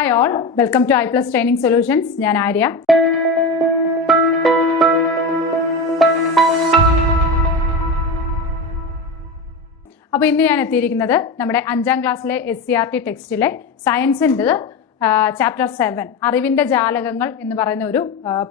Hi all, welcome to iPlus training solutions. ഞാൻ ആര്യ. അപ്പോൾ ഇന്ന് ഞാൻ എത്തിയിരിക്കുന്നത് നമ്മുടെ 5ാം ക്ലാസ്സിലെ SCERT ടെക്സ്റ്റിലെ സയൻസിൻ്റെ ചാപ്റ്റർ 7 അറിവിൻ്റെ ജാലകങ്ങൾ എന്ന് പറയുന്ന ഒരു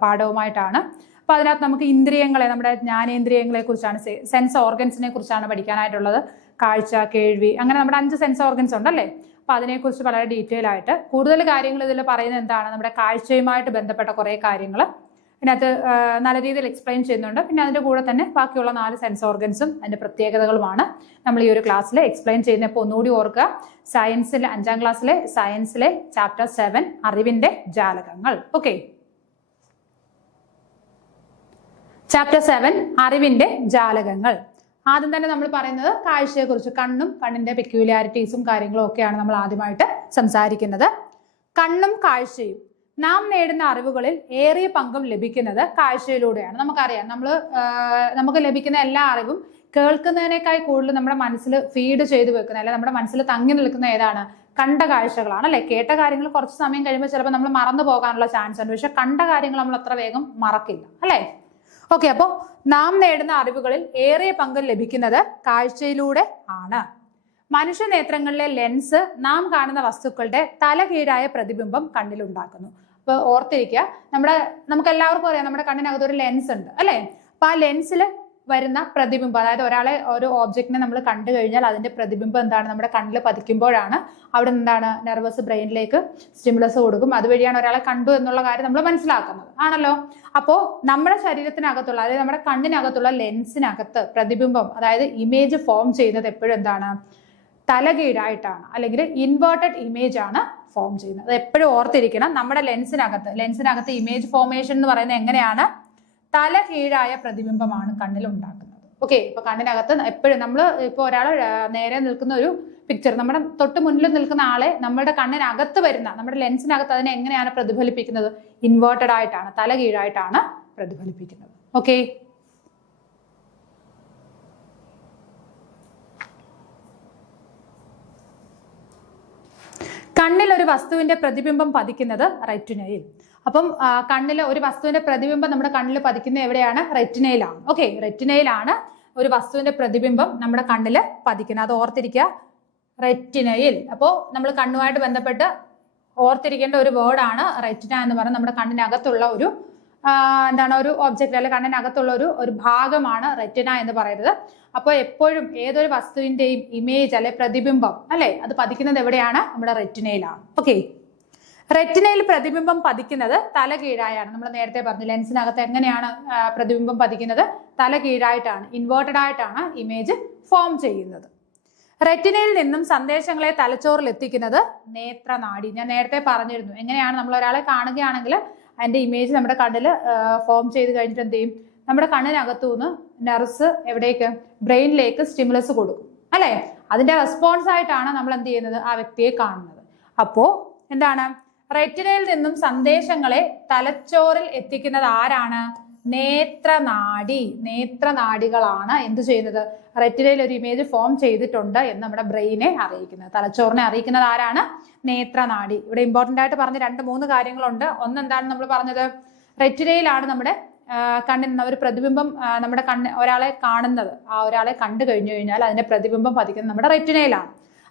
പാഠവുമായിട്ടാണ്. അപ്പോൾ അതിനകത്ത് നമുക്ക് ഇന്ദ്രിയങ്ങളെ, നമ്മുടെ ജ്ഞാനേന്ദ്രിയങ്ങളെ കുറിച്ചാണ്, സെൻസ് ഓർഗൻസിനെ കുറിച്ചാണ് പഠിക്കാനായിട്ടുള്ളത്. കാഴ്ച, കേൾവി, അങ്ങനെ നമ്മുടെ 5 സെൻസ് ഓർഗൻസ് ഉണ്ടല്ലേ. അപ്പോൾ അതിനെക്കുറിച്ച് വളരെ ഡീറ്റെയിൽ ആയിട്ട് കൂടുതൽ കാര്യങ്ങൾ ഇതിൽ പറയുന്നത് എന്താണ്, നമ്മുടെ കാഴ്ചയുമായിട്ട് ബന്ധപ്പെട്ട കുറേ കാര്യങ്ങൾ ഇതിനകത്ത് നല്ല രീതിയിൽ എക്സ്പ്ലെയിൻ ചെയ്യുന്നുണ്ട്. പിന്നെ അതിൻ്റെ കൂടെ തന്നെ ബാക്കിയുള്ള 4 സെൻസ് ഓർഗൻസും അതിൻ്റെ പ്രത്യേകതകളുമാണ് നമ്മൾ ഈ ഒരു ക്ലാസ്സിൽ എക്സ്പ്ലെയിൻ ചെയ്യുന്നത്. അപ്പോൾ ഒന്നുകൂടി ഓർക്കുക, സയൻസിലെ 5ാം ക്ലാസ്സിലെ സയൻസിലെ ചാപ്റ്റർ 7 അറിവിൻ്റെ ജാലകങ്ങൾ. ഓക്കെ, ചാപ്റ്റർ 7 അറിവിൻ്റെ ജാലകങ്ങൾ. ആദ്യം തന്നെ നമ്മൾ പറയുന്നത് കാഴ്ചയെക്കുറിച്ച്, കണ്ണും കണ്ണിന്റെ പെക്യൂലിയാരിറ്റീസും കാര്യങ്ങളും ഒക്കെയാണ് നമ്മൾ ആദ്യമായിട്ട് സംസാരിക്കുന്നത്. കണ്ണും കാഴ്ചയും നാം നേടുന്ന അറിവുകളിൽ ഏറിയ പങ്കും ലഭിക്കുന്നത് കാഴ്ചയിലൂടെയാണ്. നമുക്കറിയാം, നമുക്ക് ലഭിക്കുന്ന എല്ലാ അറിവും കേൾക്കുന്നതിനേക്കാൾ കൂടുതൽ നമ്മുടെ മനസ്സിൽ ഫീഡ് ചെയ്ത് വെക്കുന്ന, അല്ലെ നമ്മുടെ മനസ്സിൽ തങ്ങി നിൽക്കുന്ന ഏതാണ്? കണ്ട കാഴ്ചകളാണ് അല്ലെ. കേട്ട കാര്യങ്ങൾ കുറച്ച് സമയം കഴിയുമ്പോൾ ചിലപ്പോൾ നമ്മൾ മറന്നു പോകാനുള്ള ചാൻസ് ഉണ്ട്. പക്ഷെ കണ്ട കാര്യങ്ങൾ നമ്മൾ അത്ര വേഗം മറക്കില്ല അല്ലേ. ഓക്കെ, അപ്പോൾ നാം നേടുന്ന അറിവുകളിൽ ഏറിയ പങ്ക് ലഭിക്കുന്നത് കാഴ്ചയിലൂടെ ആണ്. മനുഷ്യ നേത്രങ്ങളിലെ ലെൻസ് നാം കാണുന്ന വസ്തുക്കളുടെ തലകീഴായ പ്രതിബിംബം കണ്ണിലുണ്ടാക്കുന്നു. അപ്പോൾ ഓർത്തിരിക്കുക, നമുക്ക് എല്ലാവർക്കും അറിയാം നമ്മുടെ കണ്ണിനകത്ത് ഒരു ലെൻസ് ഉണ്ട് അല്ലേ. അപ്പൊ ആ ലെൻസിൽ വരുന്ന പ്രതിബിംബം, അതായത് ഒരു ഓബ്ജക്റ്റിനെ നമ്മൾ കണ്ടു കഴിഞ്ഞാൽ അതിന്റെ പ്രതിബിംബം എന്താണ്, നമ്മുടെ കണ്ണിൽ പതിക്കുമ്പോഴാണ് അവിടെ എന്താണ് നെർവസ് ബ്രെയിനിലേക്ക് സ്റ്റിമുലസ് കൊടുക്കും. അതുവഴിയാണ് ഒരാളെ കണ്ടു എന്നുള്ള കാര്യം നമ്മൾ മനസ്സിലാക്കുന്നത് ആണല്ലോ. അപ്പോൾ നമ്മുടെ ശരീരത്തിനകത്തുള്ള, അതായത് നമ്മുടെ കണ്ണിനകത്തുള്ള ലെൻസിനകത്ത് പ്രതിബിംബം, അതായത് ഇമേജ് ഫോം ചെയ്യുന്നത് എപ്പോഴും എന്താണ്, തലകീഴായിട്ടാണ്, അല്ലെങ്കിൽ ഇൻവേർട്ടഡ് ഇമേജ് ആണ് ഫോം ചെയ്യുന്നത്. അത് എപ്പോഴും ഓർത്തിരിക്കണം. നമ്മുടെ ലെൻസിനകത്ത് ഇമേജ് ഫോർമേഷൻ എന്ന് പറയുന്നത് എങ്ങനെയാണ്? തല കീഴായ പ്രതിബിംബമാണ് കണ്ണിൽ ഉണ്ടാക്കുന്നത്. ഓക്കെ, ഇപ്പൊ കണ്ണിനകത്ത് എപ്പോഴും ഇപ്പോൾ ഒരാൾ നേരെ നിൽക്കുന്ന ഒരു പിക്ചർ, നമ്മുടെ തൊട്ട് മുന്നിൽ നിൽക്കുന്ന ആളെ നമ്മുടെ കണ്ണിനകത്ത് വരുന്ന, നമ്മുടെ ലെൻസിനകത്ത് അതിനെ എങ്ങനെയാണ് പ്രതിഫലിപ്പിക്കുന്നത്? ഇൻവേർട്ടഡ് ആയിട്ടാണ്, തല കീഴായിട്ടാണ് പ്രതിഫലിപ്പിക്കുന്നത്. ഓക്കെ, കണ്ണിൽ ഒരു വസ്തുവിന്റെ പ്രതിബിംബം പതിക്കുന്നത് റെറ്റിനയിൽ. അപ്പം കണ്ണിൽ ഒരു വസ്തുവിന്റെ പ്രതിബിംബം നമ്മുടെ കണ്ണിൽ പതിക്കുന്നത് എവിടെയാണ്? റെറ്റിനയിലാണ്. ഓക്കെ, റെറ്റിനയിലാണ് ഒരു വസ്തുവിന്റെ പ്രതിബിംബം നമ്മുടെ കണ്ണിൽ പതിക്കുന്നത്. അത് ഓർത്തിരിക്കുക, റെറ്റിനയിൽ. അപ്പോൾ നമ്മൾ കണ്ണുമായിട്ട് ബന്ധപ്പെട്ട് ഓർത്തിരിക്കേണ്ട ഒരു വേർഡാണ് റെറ്റിന എന്ന് പറയുന്നത്. നമ്മുടെ കണ്ണിനകത്തുള്ള ഒരു ഒരു ഒബ്ജക്റ്റ്, അല്ലെ കണ്ണിനകത്തുള്ള ഒരു ഭാഗമാണ് റെറ്റിന എന്ന് പറയുന്നത്. അപ്പോൾ എപ്പോഴും ഏതൊരു വസ്തുവിന്റെയും ഇമേജ്, അല്ലെ പ്രതിബിംബം, അല്ലെ അത് പതിക്കുന്നത് എവിടെയാണ്? നമ്മുടെ റെറ്റിനയിലാണ്. ഓക്കെ, റെറ്റിനയിൽ പ്രതിബിംബം പതിക്കുന്നത് തല കീഴായാണ്. നമ്മൾ നേരത്തെ പറഞ്ഞു, ലെൻസിനകത്ത് എങ്ങനെയാണ് പ്രതിബിംബം പതിക്കുന്നത്? തല കീഴായിട്ടാണ്, ഇൻവേർട്ടഡ് ആയിട്ടാണ് ഇമേജ് ഫോം ചെയ്യുന്നത്. റെറ്റിനയിൽ നിന്നും സന്ദേശങ്ങളെ തലച്ചോറിൽ എത്തിക്കുന്നത് നേത്രനാഡി. ഞാൻ നേരത്തെ പറഞ്ഞിരുന്നു, എങ്ങനെയാണ് നമ്മൾ ഒരാളെ കാണുകയാണെങ്കിൽ അതിന്റെ ഇമേജ് നമ്മുടെ കണ്ണിൽ ഫോം ചെയ്ത് കഴിഞ്ഞിട്ട് എന്ത് ചെയ്യും? നമ്മുടെ കണ്ണിനകത്തു നിന്ന് നെർവ്സ് എവിടേക്ക്? ബ്രെയിനിലേക്ക് സ്റ്റിമുലസ് കൊടുക്കും അല്ലെ. അതിന്റെ റെസ്പോൺസ് ആയിട്ടാണ് നമ്മൾ എന്ത് ചെയ്യുന്നത്? ആ വ്യക്തിയെ കാണുന്നത്. അപ്പോ എന്താണ്? റെറ്റിനയിൽ നിന്നും സന്ദേശങ്ങളെ തലച്ചോറിൽ എത്തിക്കുന്നത് ആരാണ്? നേത്രനാഡി. നേത്രനാഡികളാണ് എന്ത് ചെയ്യുന്നത്? റെറ്റിനയിൽ ഒരു ഇമേജ് ഫോം ചെയ്തിട്ടുണ്ട് എന്ന് നമ്മുടെ ബ്രെയിനെ അറിയിക്കുന്നത്, തലച്ചോറിനെ അറിയിക്കുന്നത് ആരാണ്? നേത്രനാഡി. ഇവിടെ ഇമ്പോർട്ടന്റ് ആയിട്ട് പറഞ്ഞ 2-3 കാര്യങ്ങളുണ്ട്. എന്താണ് നമ്മൾ പറഞ്ഞത്? റെറ്റിനയിലാണ് നമ്മുടെ കണ്ണിന് ഒരു പ്രതിബിംബം, നമ്മുടെ ഒരാളെ കാണുന്നത്, ആ ഒരാളെ കണ്ടു കഴിഞ്ഞു കഴിഞ്ഞാൽ അതിന്റെ പ്രതിബിംബം പതിക്കുന്നത് നമ്മുടെ റെറ്റിനയിലാണ്.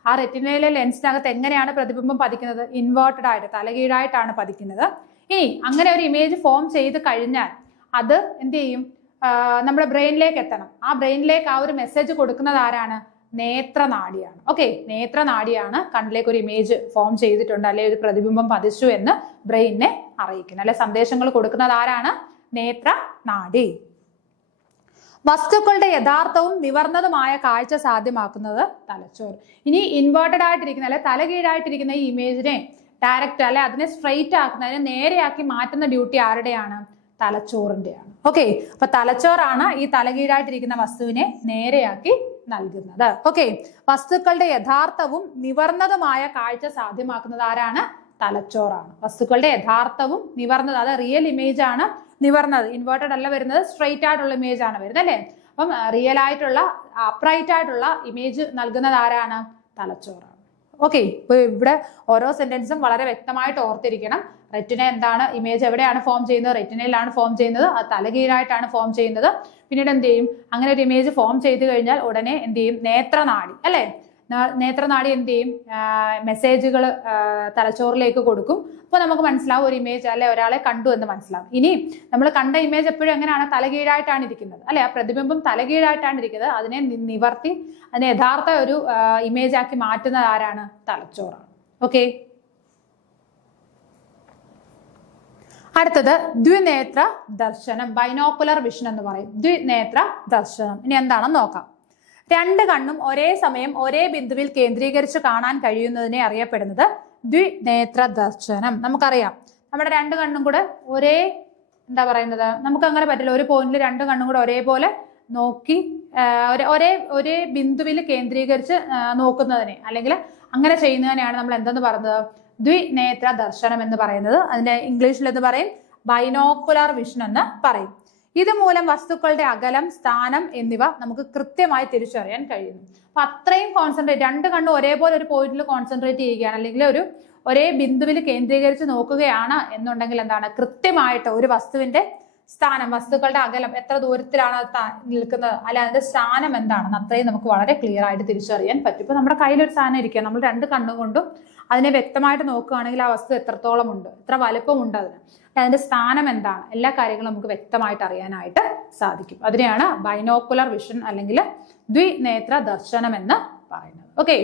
ആ റെറ്റിനയിലെ ലെൻസിനകത്ത് എങ്ങനെയാണ് പ്രതിബിംബം പതിക്കുന്നത്? ഇൻവേർട്ടഡ് ആയിട്ട്, തലകീഴായിട്ടാണ് പതിക്കുന്നത്. ഇനി അങ്ങനെ ഒരു ഇമേജ് ഫോം ചെയ്ത് കഴിഞ്ഞാൽ അത് എന്ത് ചെയ്യും? നമ്മുടെ ബ്രെയിനിലേക്ക് എത്തണം. ആ ബ്രെയിനിലേക്ക് ആ ഒരു മെസ്സേജ് കൊടുക്കുന്നത് ആരാണ്? നേത്രനാഡിയാണ്. ഓക്കെ, നേത്രനാഡിയാണ് കണ്ണിലേക്ക് ഒരു ഇമേജ് ഫോം ചെയ്തിട്ടുണ്ട്, അല്ലെ ഒരു പ്രതിബിംബം പതിച്ചു എന്ന് ബ്രെയിനിനെ അറിയിക്കുന്നത്, അല്ലെ സന്ദേശങ്ങൾ കൊടുക്കുന്നത് ആരാണ്? നേത്രനാഡി. വസ്തുക്കളുടെ യഥാർത്ഥവും നിവർന്നതുമായ കാഴ്ച സാധ്യമാക്കുന്നത് തലച്ചോറ്. ഇനി ഇൻവേർട്ടഡ് ആയിട്ടിരിക്കുന്ന, അല്ലെ തലകീഴായിട്ടിരിക്കുന്ന ഈ ഇമേജിനെ ഡയറക്റ്റ്, അല്ലെ അതിനെ സ്ട്രെയിറ്റ് ആക്കുന്നതിനെ നേരെയാക്കി മാറ്റുന്ന ഡ്യൂട്ടി ആരുടെയാണ്? തലച്ചോറിന്റെയാണ്. ഓക്കെ, അപ്പൊ തലച്ചോറാണ് ഈ തലകീഴായിട്ടിരിക്കുന്ന വസ്തുവിനെ നേരെയാക്കി നൽകുന്നത്. ഓക്കെ, വസ്തുക്കളുടെ യഥാർത്ഥവും നിവർന്നതുമായ കാഴ്ച സാധ്യമാക്കുന്നത് ആരാണ്? തലച്ചോറാണ്. വസ്തുക്കളുടെ യഥാർത്ഥവും നിവർന്നത്, അത് റിയൽ ഇമേജ് ആണ്. നിവർന്നത്, ഇൻവേർട്ടഡ് അല്ല വരുന്നത്, സ്ട്രെയിറ്റ് ആയിട്ടുള്ള ഇമേജ് ആണ് വരുന്നത് അല്ലേ. അപ്പം റിയൽ ആയിട്ടുള്ള, അപ്രൈറ്റ് ആയിട്ടുള്ള ഇമേജ് നൽകുന്നത് ആരാണ്? തലച്ചോറാണ്. ഓക്കെ, ഇപ്പൊ ഇവിടെ ഓരോ സെന്റൻസും വളരെ വ്യക്തമായിട്ട് ഓർത്തിരിക്കണം. റെറ്റിന എന്താണ്, ഇമേജ് എവിടെയാണ് ഫോം ചെയ്യുന്നത്, റെറ്റിനയിലാണ് ഫോം ചെയ്യുന്നത്, അത് തലകീഴായിട്ടാണ് ഫോം ചെയ്യുന്നത്. പിന്നീട് എന്ത് ചെയ്യും, അങ്ങനെ ഒരു ഇമേജ് ഫോം ചെയ്ത് കഴിഞ്ഞാൽ ഉടനെ എന്ത് ചെയ്യും, നേത്രനാഡി അല്ലെ, നേത്രനാഡി എന്ത് ചെയ്യും, മെസ്സേജുകൾ തലച്ചോറിലേക്ക് കൊടുക്കും. അപ്പൊ നമുക്ക് മനസ്സിലാവും ഒരു ഇമേജ് അല്ലെ ഒരാളെ കണ്ടു എന്ന് മനസ്സിലാവും. ഇനി നമ്മൾ കണ്ട ഇമേജ് എപ്പോഴും എങ്ങനെയാണ്, തലകീഴായിട്ടാണ് ഇരിക്കുന്നത് അല്ലെ, ആ പ്രതിബിംബം തലകീഴായിട്ടാണ് ഇരിക്കുന്നത്. അതിനെ നിവർത്തി അതിനെ യഥാർത്ഥ ഒരു ഇമേജ് ആക്കി മാറ്റുന്നത് ആരാണ്, തലച്ചോറാണ്. ഓക്കെ, അടുത്തത് ദ്വിനേത്ര ദർശനം, ബൈനോക്കുലർ വിഷൻ എന്ന് പറയും. ദ്വിനേത്ര ദർശനം ഇനി എന്താണെന്ന് നോക്കാം. രണ്ട് കണ്ണും ഒരേ സമയം ഒരേ ബിന്ദുവിൽ കേന്ദ്രീകരിച്ച് കാണാൻ കഴിയുന്നതിനെ അറിയപ്പെടുന്നത് ദ്വിനേത്ര ദർശനം. നമുക്കറിയാം നമ്മുടെ രണ്ട് കണ്ണും കൂടെ ഒരേ എന്താ പറയുന്നത്, നമുക്ക് അങ്ങനെ പറ്റില്ല. ഒരു പോയിന്റിൽ രണ്ട് കണ്ണും കൂടെ ഒരേപോലെ നോക്കി ഒരേ ബിന്ദുവിൽ കേന്ദ്രീകരിച്ച് നോക്കുന്നതിനെ അല്ലെങ്കിൽ അങ്ങനെ ചെയ്യുന്നതിനെയാണ് നമ്മൾ എന്തെന്ന് പറയുന്നത്, ദ്വിനേത്ര ദർശനം എന്ന് പറയുന്നത്. അതിന്റെ ഇംഗ്ലീഷിൽ എന്ന് പറയും ബൈനോക്കുലർ വിഷൻ എന്ന് പറയും. ഇതുമൂലം വസ്തുക്കളുടെ അകലം, സ്ഥാനം എന്നിവ നമുക്ക് കൃത്യമായി തിരിച്ചറിയാൻ കഴിയുന്നു. അപ്പൊ അത്രയും കോൺസെൻട്രേറ്റ്, രണ്ട് കണ്ണും ഒരേപോലെ ഒരു പോയിന്റിൽ കോൺസെൻട്രേറ്റ് ചെയ്യുകയാണ് അല്ലെങ്കിൽ ഒരേ ബിന്ദുവിൽ കേന്ദ്രീകരിച്ച് നോക്കുകയാണ് എന്നുണ്ടെങ്കിൽ എന്താണ്, കൃത്യമായിട്ട് ഒരു വസ്തുവിന്റെ സ്ഥാനം, വസ്തുക്കളുടെ അകലം, എത്ര ദൂരത്തിലാണ് നിൽക്കുന്നത്, അല്ല അതിന്റെ സ്ഥാനം എന്താണെന്ന് അത്രയും നമുക്ക് വളരെ ക്ലിയർ ആയിട്ട് തിരിച്ചറിയാൻ പറ്റും. ഇപ്പൊ നമ്മുടെ കയ്യിലൊരു സാധനം ഇരിക്കുക, നമ്മൾ രണ്ട് കണ്ണുകൊണ്ടും അതിനെ വ്യക്തമായിട്ട് നോക്കുകയാണെങ്കിൽ ആ വസ്തു എത്രത്തോളം ഉണ്ട്, എത്ര വലുപ്പമുണ്ട്, അതിന്റെ സ്ഥാനം എന്താണ്, എല്ലാ കാര്യങ്ങളും നമുക്ക് വ്യക്തമായിട്ട് അറിയാനായിട്ട് സാധിക്കും. അതിനെയാണ് ബൈനോക്കുലർ വിഷൻ അല്ലെങ്കിൽ ദ്വിനേത്ര ദർശനം എന്ന് പറയുന്നത്. ഓക്കെ,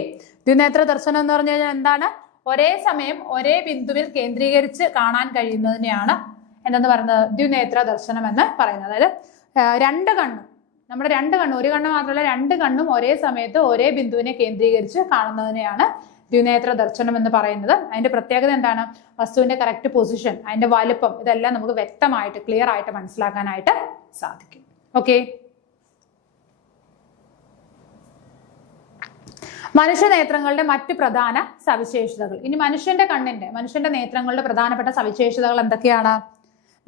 ദ്വിനേത്ര ദർശനം എന്ന് പറഞ്ഞു കഴിഞ്ഞാൽ എന്താണ്, ഒരേ സമയം ഒരേ ബിന്ദുവിൽ കേന്ദ്രീകരിച്ച് കാണാൻ കഴിയുന്നതിനെയാണ് എന്തെന്ന് പറയുന്നത്, ദ്വിനേത്ര ദർശനം എന്ന് പറയുന്നത്. അതായത് രണ്ട് കണ്ണും, നമ്മുടെ രണ്ട് കണ്ണും, ഒരു കണ്ണ് മാത്രമല്ല രണ്ട് കണ്ണും ഒരേ സമയത്ത് ഒരേ ബിന്ദുവിനെ കേന്ദ്രീകരിച്ച് കാണുന്നതിനെയാണ് ദ്വിനേത്ര ദർശനം എന്ന് പറയുന്നത്. അതിന്റെ പ്രത്യേകത എന്താണ്, വസ്തുവിന്റെ കറക്റ്റ് പൊസിഷൻ, അതിന്റെ വലുപ്പം, ഇതെല്ലാം നമുക്ക് വ്യക്തമായിട്ട് ക്ലിയർ ആയിട്ട് മനസ്സിലാക്കാനായിട്ട് സാധിക്കും. ഓക്കെ, മനുഷ്യ നേത്രങ്ങളുടെ മറ്റ് പ്രധാന സവിശേഷതകൾ. ഇനി മനുഷ്യന്റെ നേത്രങ്ങളുടെ പ്രധാനപ്പെട്ട സവിശേഷതകൾ എന്തൊക്കെയാണ്?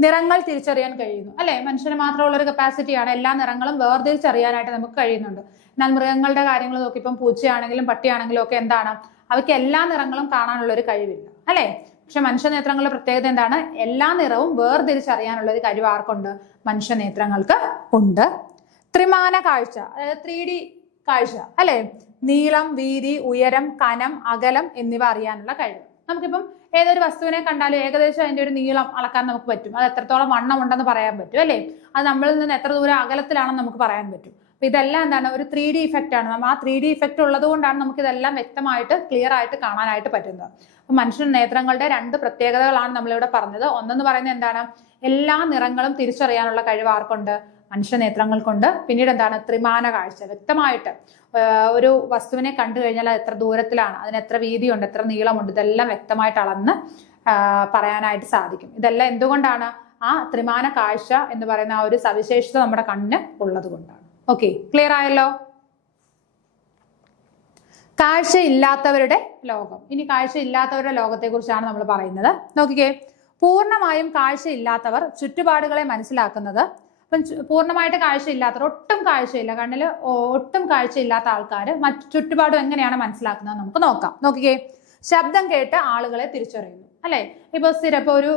നിറങ്ങൾ തിരിച്ചറിയാൻ കഴിയുന്നു അല്ലെ, മനുഷ്യന് മാത്രമുള്ള ഒരു കപ്പാസിറ്റിയാണ്, എല്ലാ നിറങ്ങളും വേർതിരിച്ചറിയാനായിട്ട് നമുക്ക് കഴിയുന്നുണ്ട്. എന്നാൽ മൃഗങ്ങളുടെ കാര്യങ്ങൾ നോക്കി, ഇപ്പം പൂച്ചയാണെങ്കിലും പട്ടിയാണെങ്കിലും ഒക്കെ എന്താണ്, അവയ്ക്ക് എല്ലാ നിറങ്ങളും കാണാനുള്ള ഒരു കഴിവില്ല അല്ലെ. പക്ഷെ മനുഷ്യ നേത്രങ്ങളുടെ പ്രത്യേകത എന്താണ്, എല്ലാ നിറവും വേർതിരിച്ചറിയാനുള്ള ഒരു കഴിവ് ആർക്കുണ്ട്, മനുഷ്യ നേത്രങ്ങൾക്ക് ഉണ്ട്. ത്രിമാന കാഴ്ച, അതായത് 3D കാഴ്ച അല്ലെ, നീളം, വീതി, ഉയരം, കനം, അകലം എന്നിവ അറിയാനുള്ള കഴിവ്. നമുക്കിപ്പം ഏതൊരു വസ്തുവിനെ കണ്ടാലും ഏകദേശം അതിന്റെ ഒരു നീളം അളക്കാൻ നമുക്ക് പറ്റും, അത് എത്രത്തോളം വണ്ണം ഉണ്ടെന്ന് പറയാൻ പറ്റും അല്ലെ, അത് നമ്മളിൽ നിന്ന് എത്ര ദൂരം അകലത്തിലാണെന്ന് നമുക്ക് പറയാൻ പറ്റും. അപ്പൊ ഇതെല്ലാം എന്താണ്, ഒരു 3D ഇഫക്റ്റ് ആണ്. ആ 3D ഇഫക്റ്റ് ഉള്ളത് കൊണ്ടാണ് നമുക്ക് ഇതെല്ലാം വ്യക്തമായിട്ട് ക്ലിയർ ആയിട്ട് കാണാനായിട്ട് പറ്റുന്നത്. അപ്പൊ മനുഷ്യ നേത്രങ്ങളുടെ രണ്ട് പ്രത്യേകതകളാണ് നമ്മളിവിടെ പറഞ്ഞത്. ഒന്നെന്ന് പറയുന്നത് എന്താണ്, എല്ലാ നിറങ്ങളും തിരിച്ചറിയാനുള്ള കഴിവ് ആർക്കുണ്ട്, മനുഷ്യ നേത്രങ്ങൾക്കുണ്ട്. പിന്നീട് എന്താണ്, ത്രിമാന കാഴ്ച, വ്യക്തമായിട്ട് ഒരു വസ്തുവിനെ കണ്ടു കഴിഞ്ഞാൽ അത് എത്ര ദൂരത്തിലാണ്, അതിന് എത്ര വീതിയുണ്ട്, എത്ര നീളമുണ്ട്, ഇതെല്ലാം വ്യക്തമായിട്ട് അളന്ന് പറയാനായിട്ട് സാധിക്കും. ഇതെല്ലാം എന്തുകൊണ്ടാണ്, ആ ത്രിമാന കാഴ്ച എന്ന് പറയുന്ന ആ ഒരു സവിശേഷത നമ്മുടെ കണ്ണിന് ഉള്ളത് കൊണ്ടാണ്. ഓക്കെ, ക്ലിയർ ആയല്ലോ. കാഴ്ചയില്ലാത്തവരുടെ ലോകം. ഇനി കാഴ്ചയില്ലാത്തവരുടെ ലോകത്തെ കുറിച്ചാണ് നമ്മൾ പറയുന്നത്. നോക്കിക്കേ, പൂർണ്ണമായും കാഴ്ചയില്ലാത്തവർ ചുറ്റുപാടുകളെ മനസ്സിലാക്കുന്നത്, അപ്പം പൂർണ്ണമായിട്ട് കാഴ്ചയില്ലാത്തവർ, ഒട്ടും കാഴ്ചയില്ല, കണ്ണിൽ ഒട്ടും കാഴ്ചയില്ലാത്ത ആൾക്കാർ മറ്റു ചുറ്റുപാടും എങ്ങനെയാണ് മനസ്സിലാക്കുന്നത് നമുക്ക് നോക്കാം. നോക്കിക്കേ, ശബ്ദം കേട്ട് ആളുകളെ തിരിച്ചറിയുന്നു അല്ലെ. ഇപ്പൊ സ്ഥിരം ഇപ്പൊ ഒരു